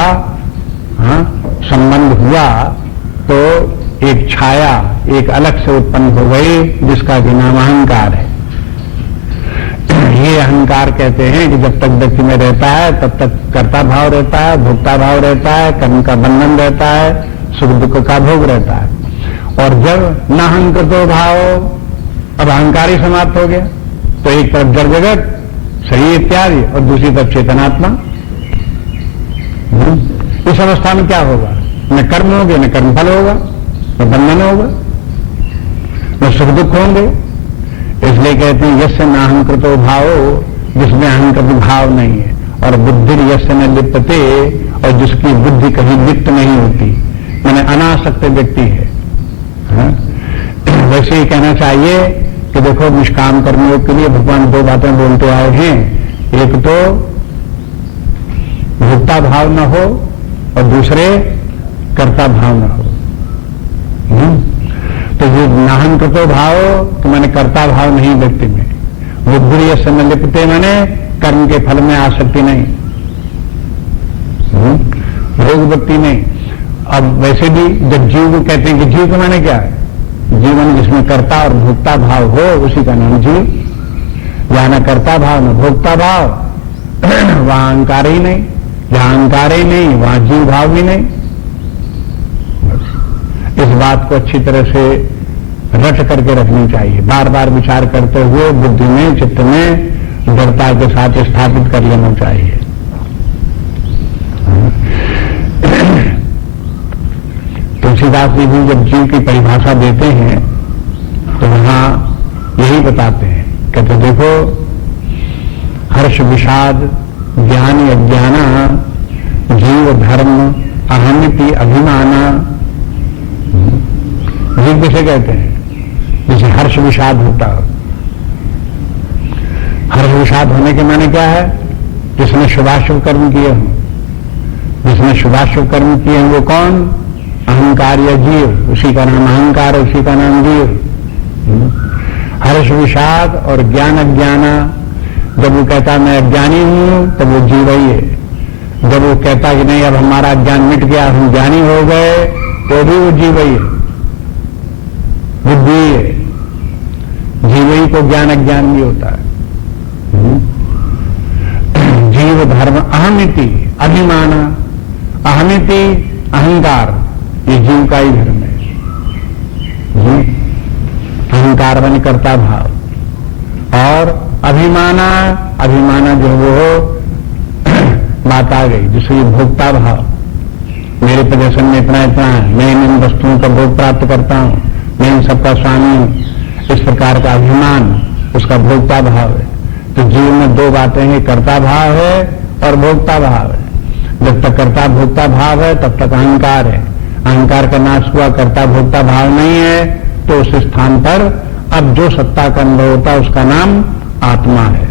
संबंध हुआ तो एक छाया एक अलग से उत्पन्न हो गई जिसका कि नाम अहंकार है। ये अहंकार कहते हैं कि जब तक व्यक्ति में रहता है तब तक कर्ता भाव रहता है, भोक्ता भाव रहता है, कर्म का बंधन रहता है, सुख दुख का भोग रहता है। और जब न अहंकृतो भाव, अब अहंकार ही समाप्त हो गया तो एक तरफ जड़ जगत शरीर इत्यादि और दूसरी तरफ चेतनात्मा। इस अवस्था में क्या होगा? न कर्म होंगे, न कर्मफल होगा, न बंधन होगा, न सुख दुख होंगे। इसलिए कहते हैं यस्य न अहंकृतो भावो, जिसमें अहंकृत भाव नहीं है, और बुद्धि यस्य न लिप्यते, और जिसकी बुद्धि कहीं लिप्त नहीं होती, माने अनासक्त व्यक्ति है। वैसे ही कहना चाहिए कि देखो निष्काम कर्मयोग के लिए भगवान दो बातें बोलते आए हैं। एक तो भोक्ता भाव न हो और दूसरे कर्ता भाव न हो। तो ये नाहन कृतो भाव तो मैंने कर्ता भाव नहीं व्यक्ति में, बुद्धि यस्य न लिप्यते मैंने कर्म के फल में आसक्ति नहीं, भोग वृत्ति नहीं। अब वैसे भी जब जीव को कहते हैं कि जीव का माने क्या है? जीवन जिसमें कर्ता और भोक्ता भाव हो उसी का नाम जीव। जहां न कर्ता भाव न भोक्ता भाव वहां अहंकार ही नहीं, जहां अहंकार ही नहीं वहां जीव भाव भी नहीं। इस बात को अच्छी तरह से रट करके रखनी चाहिए, बार बार विचार करते हुए बुद्धि में चित्त में दृढ़ता के साथ स्थापित कर लेना चाहिए। तुलसीदास जी भी जब जीव की परिभाषा देते हैं तो वहां यही बताते हैं, कहते देखो हर्ष विषाद ज्ञान अज्ञाना जीव धर्म अहमिति अभिमाना। जीव किसे कहते हैं? जैसे हर्ष विषाद होता है। हर्ष विषाद होने के माने क्या है? जिसने शुभाशुभ कर्म किए हों, जिसने शुभाशुभ कर्म किए हैं वो कौन? अहंकार या जीव, उसी का नाम अहंकार, उसी का नाम जीव। हर्ष विषाद और ज्ञान अज्ञाना, जब वो कहता मैं अज्ञानी हूं तब वो जीव ही है। जब वो कहता कि नहीं अब हमारा ज्ञान मिट गया, हम ज्ञानी हो गए, तो भी वो जीव ही है, बुद्धि है। जीव ही को ज्ञान अज्ञान भी होता है। जीव धर्म अहमिति अभिमाना, अहमिति अहंकार, ये जीव का ही धर्म है। अहंकार बने कर्ता भाव और अभिमाना, अभिमाना जो वो बात आ गई जिससे ये भोक्ता भाव, मेरे पोजीशन में इतना इतना है, मैं इन वस्तुओं का भोग प्राप्त करता हूं, मैं इन सबका स्वामी हूं, इस प्रकार का अभिमान उसका भोक्ता भाव है। तो जीव में दो बातें हैं, कर्ता भाव है और भोक्ता भाव है। जब तक कर्ता भोक्ता भाव है तब तक अहंकार है। अहंकार का नाश हुआ, कर्ता भोक्ता भाव नहीं है, तो उस स्थान पर अब जो सत्ता का अनुभव होता है उसका नाम आत्मा है।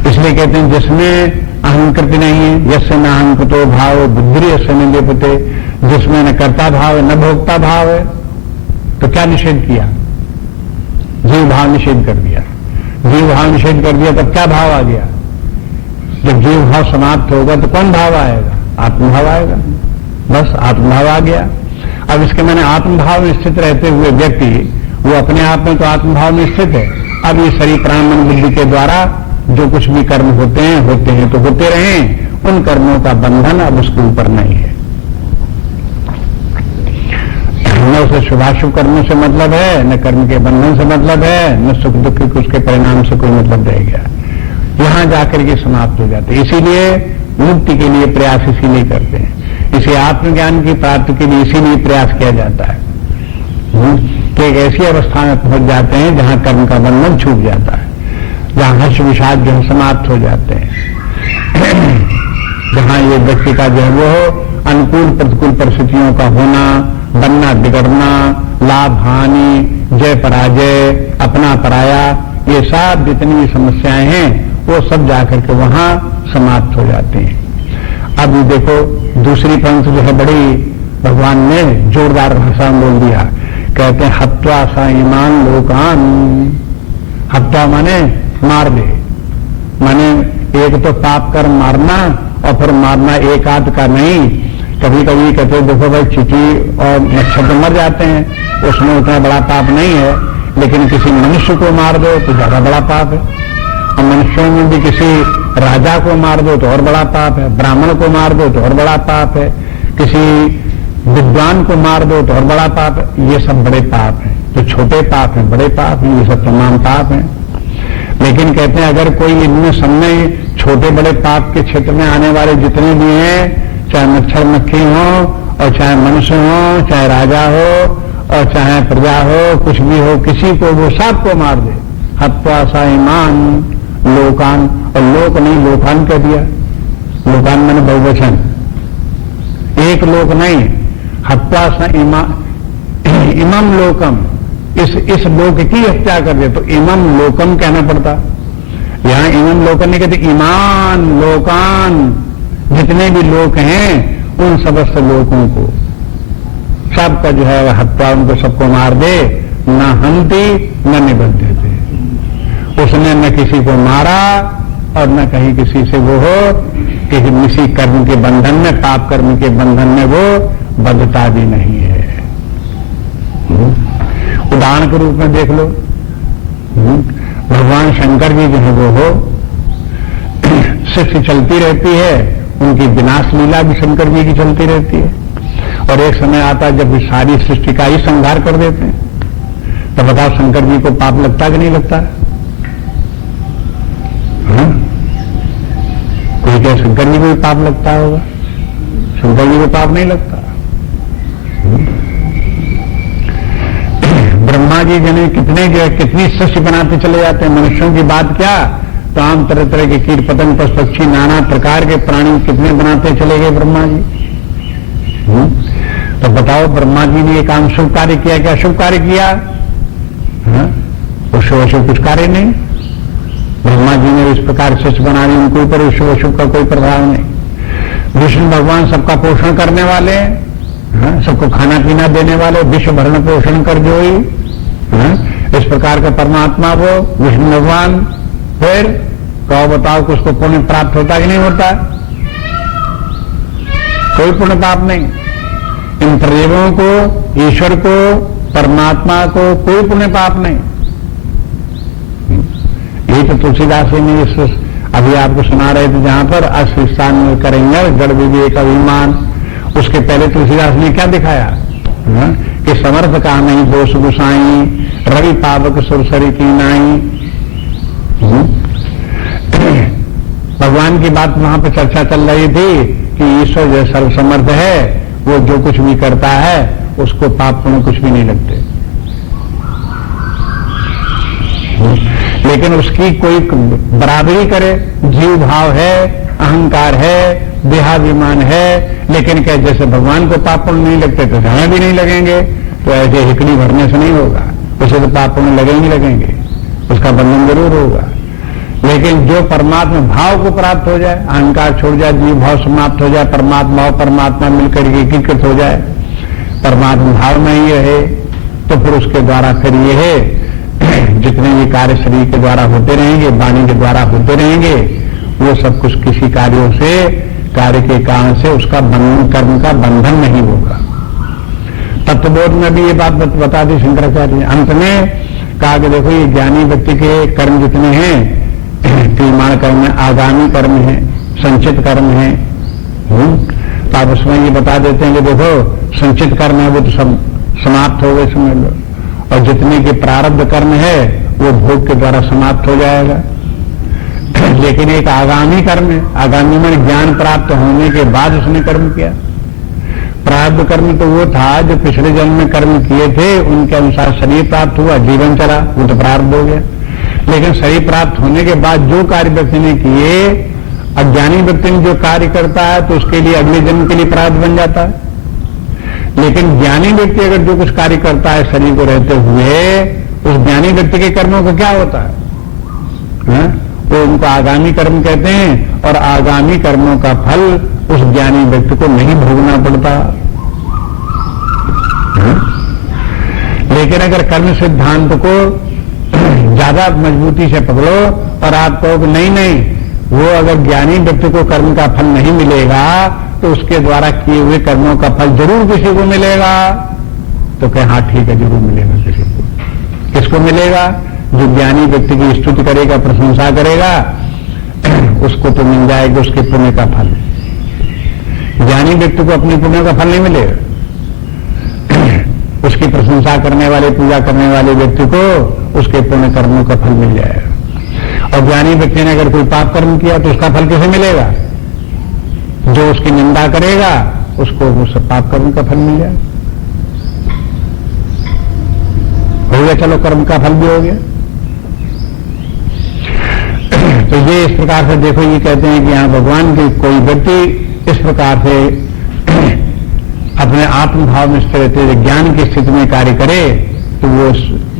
इसलिए कहते हैं जिसमें अहंकृत नहीं है, यस्य न अहंकृतो भाव बुद्धि यस्य न लिप्यते, जिसमें न कर्ता भाव है न भोक्ता भाव है, तो क्या निषेध किया? जीव भाव निषेध कर दिया। जीव भाव निषेध कर दिया तब क्या भाव आ गया? जब जीव भाव समाप्त होगा तो कौन भाव आएगा? आत्मभाव आएगा। बस आत्मभाव आ गया। अब इसके मैंने आत्मभाव में स्थित रहते हुए व्यक्ति वो अपने आप में तो आत्मभाव में स्थित है। अब ये शरीर प्राण मन बुद्धि के द्वारा जो कुछ भी कर्म होते हैं तो होते रहे, उन कर्मों का बंधन अब उसके ऊपर नहीं है। न उसे शुभाशुभ कर्मों से मतलब है, न कर्म के बंधन से मतलब है, न सुख दुख के उसके परिणाम से कोई मतलब रह गया। यहां जाकर के समाप्त हो जाते। इसीलिए मुक्ति के लिए प्रयास इसीलिए करते हैं, इसे आत्मज्ञान की प्राप्ति के लिए इसीलिए प्रयास किया जाता है कि एक ऐसी अवस्था में पहुंच जाते हैं जहां कर्म का बंधन छूट जाता है, जहां हर्ष विषाद जो है समाप्त हो जाते हैं, जहां ये व्यक्ति का जो है वो अनुकूल प्रतिकूल परिस्थितियों का होना, बनना बिगड़ना, लाभ हानि, जय पराजय, अपना पराया, ये सब जितनी भी समस्याएं हैं वो सब जाकर के वहां समाप्त हो जाते हैं। अब ये देखो दूसरी पंक्ति जो है बड़ी भगवान ने जोरदार भाषा में बोल दिया, कहते हैं हत्वा सा ईमान लोकान। हत्वा माने मार दे, माने एक तो पाप कर मारना और फिर मारना एक आध का नहीं। कभी कभी कहते देखो भाई चींटी और मच्छर तो मर जाते हैं, उसमें उतना बड़ा पाप नहीं है, लेकिन किसी मनुष्य को मार दो तो ज्यादा बड़ा पाप है। और मनुष्यों में भी किसी राजा को मार दो तो और बड़ा पाप है, ब्राह्मण को मार दो तो और बड़ा पाप है, किसी विद्वान को मार दो तो और बड़ा पाप है। ये सब बड़े पाप हैं, जो छोटे पाप हैं बड़े पाप हैं, ये सब तमाम पाप हैं। लेकिन कहते हैं अगर कोई इनमें सब में छोटे बड़े पाप के क्षेत्र में आने वाले जितने भी हैं, चाहे मच्छर मक्खी हो और चाहे मनुष्य हो, चाहे राजा हो और चाहे प्रजा हो, कुछ भी हो, किसी को वो सबको मार दे। हत्वा सा ईमान लोकान, और लोक नहीं लोकान कह दिया। लोकान मैंने बहुवचन, एक लोक नहीं। हत्वा सा इमम लोकम, इस लोक की हत्या कर दे तो इमम लोकम कहना पड़ता। यहां इमम लोकम नहीं कहते, ईमान लोकान, जितने भी लोक हैं उन समस्त लोगों को, सबका जो है हत्या, उनको सबको मार दे। न हंती न निबद्धते, उसने न किसी को मारा और न कहीं किसी से वो हो किसी कर्म के बंधन में, पाप कर्म के बंधन में वो बद्धता भी नहीं है। उदाहरण के रूप में देख लो, भगवान शंकर जी जो है वो हो, सृष्टि चलती रहती है, उनकी विनाश लीला भी शंकर जी की चलती रहती है। और एक समय आता है जब सारी सृष्टि का ही संहार कर देते हैं, तो बताओ शंकर जी को पाप लगता कि नहीं लगता? कोई क्या शंकर जी को भी पाप लगता होगा? शंकर जी को पाप नहीं लगता। ब्रह्मा जी जने कितनी सृष्टि बनाते चले जाते हैं। मनुष्यों की बात क्या, तो आम तरह तरह के कीट पतंग पशु पक्षी नाना प्रकार के प्राणी कितने बनाते चले गए ब्रह्मा जी। तो बताओ ब्रह्मा जी ने एक काम शुभ कार्य किया, क्या शुभ कार्य किया? शुभ अशुभ कुछ कार्य नहीं। ब्रह्मा जी ने इस प्रकार सृष्टि बना ली, उनके ऊपर शुभ अशुभ का कोई प्रभाव नहीं। विष्णु भगवान सबका पोषण करने वाले, सबको खाना पीना देने वाले, विश्व भरण पोषण कर जो ही इस प्रकार का परमात्मा वो विष्णु भगवान। फिर कहो बताओ कि उसको पुण्य प्राप्त होता कि नहीं होता? कोई पुण्य पाप नहीं। इन त्रिदेवों को, ईश्वर को, परमात्मा को कोई पुण्य पाप नहीं। यही तो तुलसीदास जी ने इस अभी आपको सुना रहे थे, जहां पर अस्थान में करेंगे जड़ विवेक अभिमान। उसके पहले तुलसीदास ने क्या दिखाया कि समर्थ का नहीं दोष गुसाई, रवि पावक सुरसरी की नाई। भगवान की बात वहां पर चर्चा चल रही थी कि ईश्वर जो सर्वसमर्थ है, वो जो कुछ भी करता है उसको पाप पुण्य कुछ भी नहीं लगते, लेकिन उसकी कोई बराबरी करे। जीव भाव है, अहंकार है, देहाभिमान है, लेकिन क्या जैसे भगवान को पाप पुण्य नहीं लगते तो हमें भी नहीं लगेंगे। तो ऐसे हिकड़ी भरने से नहीं होगा, उसे तो पाप पुण्य लगेंगे, उसका बंधन जरूर होगा। लेकिन जो परमात्मा भाव को प्राप्त हो जाए, अहंकार छोड़ जाए, जीव भाव समाप्त हो जाए, परमात्मा और परमात्मा मिलकर एकीकृत हो जाए, परमात्मा भाव में ही रहे, तो फिर उसके द्वारा फिर ये है जितने भी कार्य शरीर के द्वारा होते रहेंगे, वाणी के द्वारा होते रहेंगे, वो सब कुछ किसी कार्यों से, कार्य के कारण से उसका बंधन, कर्म का बंधन नहीं होगा। तत्वबोध में भी ये बात बता दी शंकराचार्य ने। अंत में कहा कि देखो ये ज्ञानी व्यक्ति के कर्म जितने हैं, क्रियमाण कर्म है, आगामी कर्म है, संचित कर्म है, तो आप उसमें ये बता देते हैं कि देखो संचित कर्म है वो तो सब समाप्त हो गए समझ लो, और जितने के प्रारब्ध कर्म है वो भोग के द्वारा समाप्त हो जाएगा। लेकिन एक आगामी कर्म है, आगामी में ज्ञान प्राप्त होने के बाद उसने कर्म किया। प्रारब्ध कर्म तो वो था जो पिछले जन्म में कर्म किए थे, उनके अनुसार शरीर प्राप्त हुआ, जीवन चला, वो तो प्रारब्ध हो गया। लेकिन शरीर प्राप्त होने के बाद जो कार्य व्यक्ति ने किए, अज्ञानी व्यक्ति ने जो कार्य करता है तो उसके लिए अगले जन्म के लिए प्रारब्ध बन जाता है। लेकिन ज्ञानी व्यक्ति अगर जो कुछ कार्य करता है शरीर को रहते हुए, उस ज्ञानी व्यक्ति के कर्मों का क्या होता है? तो उनको आगामी कर्म कहते हैं, और आगामी कर्मों का फल उस ज्ञानी व्यक्ति को नहीं भोगना पड़ता। लेकिन अगर कर्म सिद्धांत को ज्यादा मजबूती से पकड़ो और आप कहो कि नहीं, वो अगर ज्ञानी व्यक्ति को कर्म का फल नहीं मिलेगा तो उसके द्वारा किए हुए कर्मों का फल जरूर किसी को मिलेगा, तो कहें हाँ ठीक है, जरूर मिलेगा किसी को। किसको मिलेगा? जो ज्ञानी व्यक्ति की स्तुति करेगा, प्रशंसा करेगा, उसको तो मिल जाएगा उसके पुण्य का फल। ज्ञानी व्यक्ति को अपने पुण्य का फल नहीं मिलेगा, उसकी प्रशंसा करने वाले, पूजा करने वाले व्यक्ति को उसके पुण्य कर्मों का फल मिल जाएगा। और ज्ञानी व्यक्ति ने अगर कोई पाप कर्म किया तो उसका फल किसे मिलेगा? जो उसकी निंदा करेगा उसको उस पाप कर्म का फल मिल जाए। हो गया, चलो कर्म का फल भी हो गया। तो ये इस प्रकार से देखो, ये कहते हैं कि यहां भगवान की कोई व्यक्ति इस प्रकार से अपने आत्मभाव में स्थिर रहते हुए ज्ञान की स्थिति में कार्य करे तो वो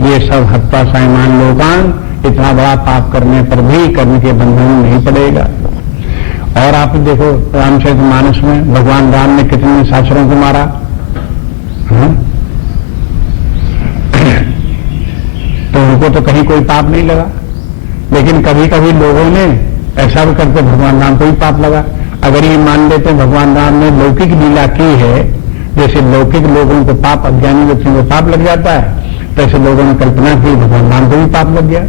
ये सब हत्या साइमान लोकान इतना बड़ा पाप करने पर भी कर्म के बंधन में नहीं पड़ेगा। और आप देखो रामचरितमानस में भगवान राम ने कितने निशाचरों को मारा, तो उनको तो कहीं कोई पाप नहीं लगा। लेकिन कभी कभी लोगों ने ऐसा भी करके भगवान राम को ही पाप लगा। अगर ये मान लेते भगवान राम ने लौकिक लीला की है, जैसे लौकिक लोगों को पाप, अज्ञानी व्यक्तियों को पाप लग जाता है, तो ऐसे लोगों ने कल्पना की भगवान राम को भी पाप लग गया।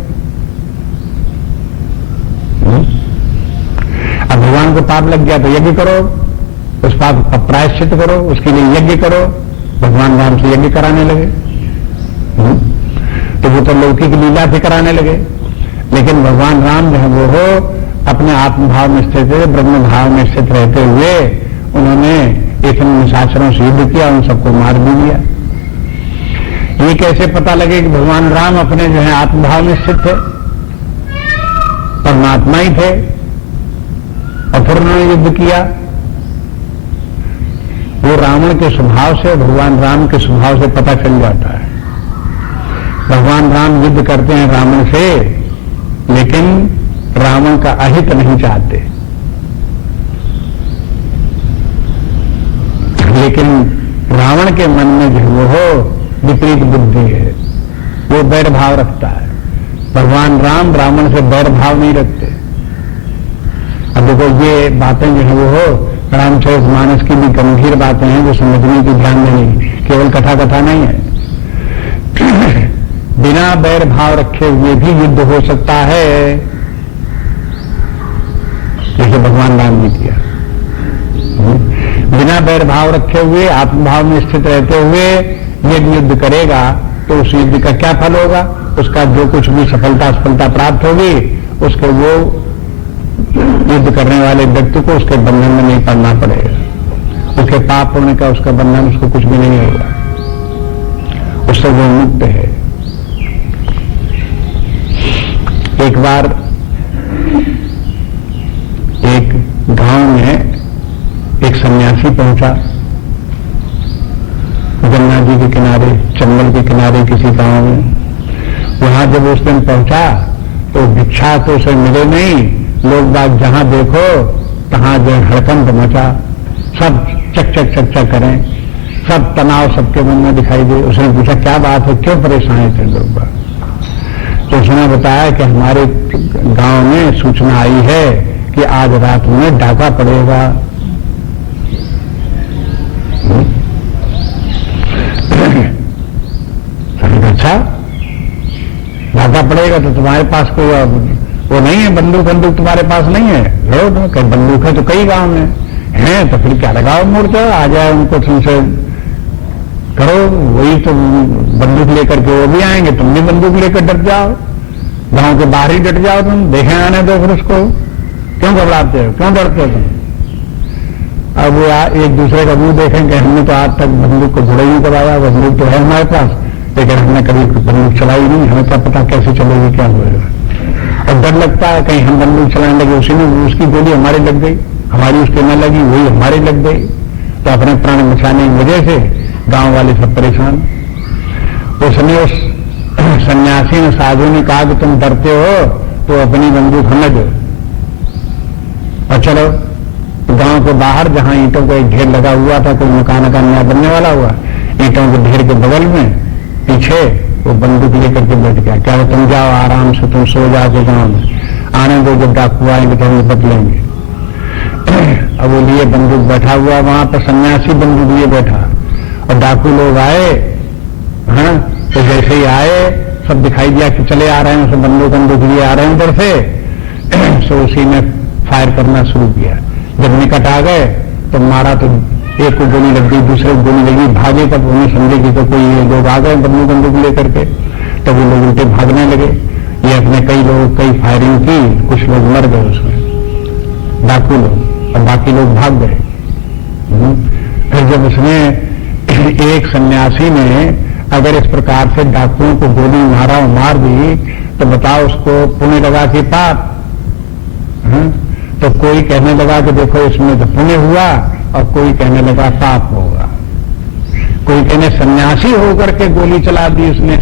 अब भगवान को पाप लग गया तो यज्ञ करो, उस पाप का प्रायश्चित करो, उसके लिए यज्ञ करो। भगवान राम से यज्ञ कराने लगे, तो वो तो लौकिक लीला भी कराने लगे। लेकिन भगवान राम जो है वो हो अपने आत्मभाव में स्थित थे, ब्रह्म भाव में स्थित रहते हुए उन्होंने इतने निशाचरों से युद्ध किया, उन सबको मार भी दिया। ये कैसे पता लगे कि भगवान राम अपने जो है आत्मभाव में स्थित थे, परमात्मा ही थे, और फिर उन्होंने युद्ध किया? वो रावण के स्वभाव से, भगवान राम के स्वभाव से पता चल जाता है। भगवान राम युद्ध करते हैं रावण से, लेकिन रावण का अहित नहीं चाहते। लेकिन रावण के मन में जो वो हो विपरीत बुद्धि है, वो बैर भाव रखता है। भगवान राम रावण से बैर भाव नहीं रखते। अब देखो ये बातें जो है वो हो रामचरितमानस की भी गंभीर बातें हैं जो समझने की, ध्यान देने, केवल कथा कथा नहीं है। बिना बैर भाव रखे हुए भी युद्ध हो सकता है, जैसे भगवान राम ने किया। बिना बैर भाव रखे हुए आत्मभाव में स्थित रहते हुए यदि युद्ध करेगा तो उस युद्ध का क्या फल होगा? उसका जो कुछ भी सफलता प्राप्त होगी उसको वो युद्ध करने वाले व्यक्ति को उसके बंधन में नहीं पड़ना पड़ेगा। उसके पाप होने का उसका बंधन उसको कुछ भी नहीं होगा, उससे वो मुक्त है। एक बार एक गांव में एक सन्यासी पहुंचा, गंगा जी के किनारे, चंबल के किनारे किसी गांव में। वहां जब उस दिन पहुंचा तो भिक्षा तो उसे मिले नहीं। लोग बाग जहां देखो तहां जो हड़कंप मचा, सब चक चक चक चक करें, सब तनाव सबके मन में दिखाई दे। उसने पूछा क्या बात है, क्यों परेशान थे लोग बाग? तो उसने बताया कि हमारे गांव में सूचना आई है कि आज रात में डाका पड़ेगा। अच्छा, डाका पड़ेगा तो तुम्हारे पास कोई वो नहीं है, बंदूक तुम्हारे पास नहीं है? लो बंदूक है तो कई गांव में है, तो फिर क्या लगाओ मोर्चा, आ जाए उनको तुमसे करो। वही तो बंदूक लेकर के वो भी आएंगे, तुम भी बंदूक लेकर डट जाओ, गांव के बाहर ही डट जाओ तुम, देखें आने दो फिर उसको। क्यों घबराते हो, क्यों डरते हो तुम? अब वो एक दूसरे का मुंह देखेंगे, हमने तो आज तक बंदूक को जुड़े ही करवाया, बंदूक तो है हमारे पास, लेकिन हमने कभी बंदूक चलाई नहीं, हमें क्या पता कैसे चलेगी, क्या होगा। और डर लगता है कहीं हम बंदूक चलाने लगे, उसी में उसकी गोली हमारी लग गई, हमारी उसके न लगी, वही हमारी लग गई, तो अपने प्राण बचाने की वजह से गांव वाले सब परेशान। उसने उस सन्यासी ने, साधु ने कहा कि तुम डरते हो तो अपनी बंदूक हमें दो और चलो। गांव के बाहर जहां ईंटों का एक ढेर लगा हुआ था, कोई मकान का नया बनने वाला हुआ, ईंटों के ढेर के बगल में पीछे वो बंदूक लेकर के बैठ गया। क्या तुम जाओ आराम से, तुम सो जाओगे गांव में, आने दो, जब डाकू आएंगे तो हम निपट लेंगे। अब वो लिए बंदूक बैठा हुआ, वहां पर सन्यासी बंदूक लिए बैठा, और डाकू लोग आए। हाँ, तो जैसे ही आए सब दिखाई दिया कि चले आ रहे हैं, सब बंदूक लिए आ रहे हैं उधर से। सो उसी ने फायर करना शुरू किया। जब निकट आ गए तो मारा, तो एक को गोली लग गई, दूसरे को गोली लगी, भागे तब उन्हें समझे कि तो कोई लोग आ गए बंदूक लेकर के, तब वो लोग उल्टे भागने लगे। ये अपने कई फायरिंग की, कुछ लोग मर गए उसमें, डाकू लोग, और बाकी लोग भाग गए। फिर जब उसने एक सन्यासी ने अगर इस प्रकार से डाकुओं को गोली मारा और मार दी तो बताओ उसको पुण्य लगा कि पाप? तो कोई कहने लगा कि देखो इसमें तो पुण्य हुआ, और कोई कहने लगा पाप होगा। कोई कहने सन्यासी होकर के गोली चला दी उसने,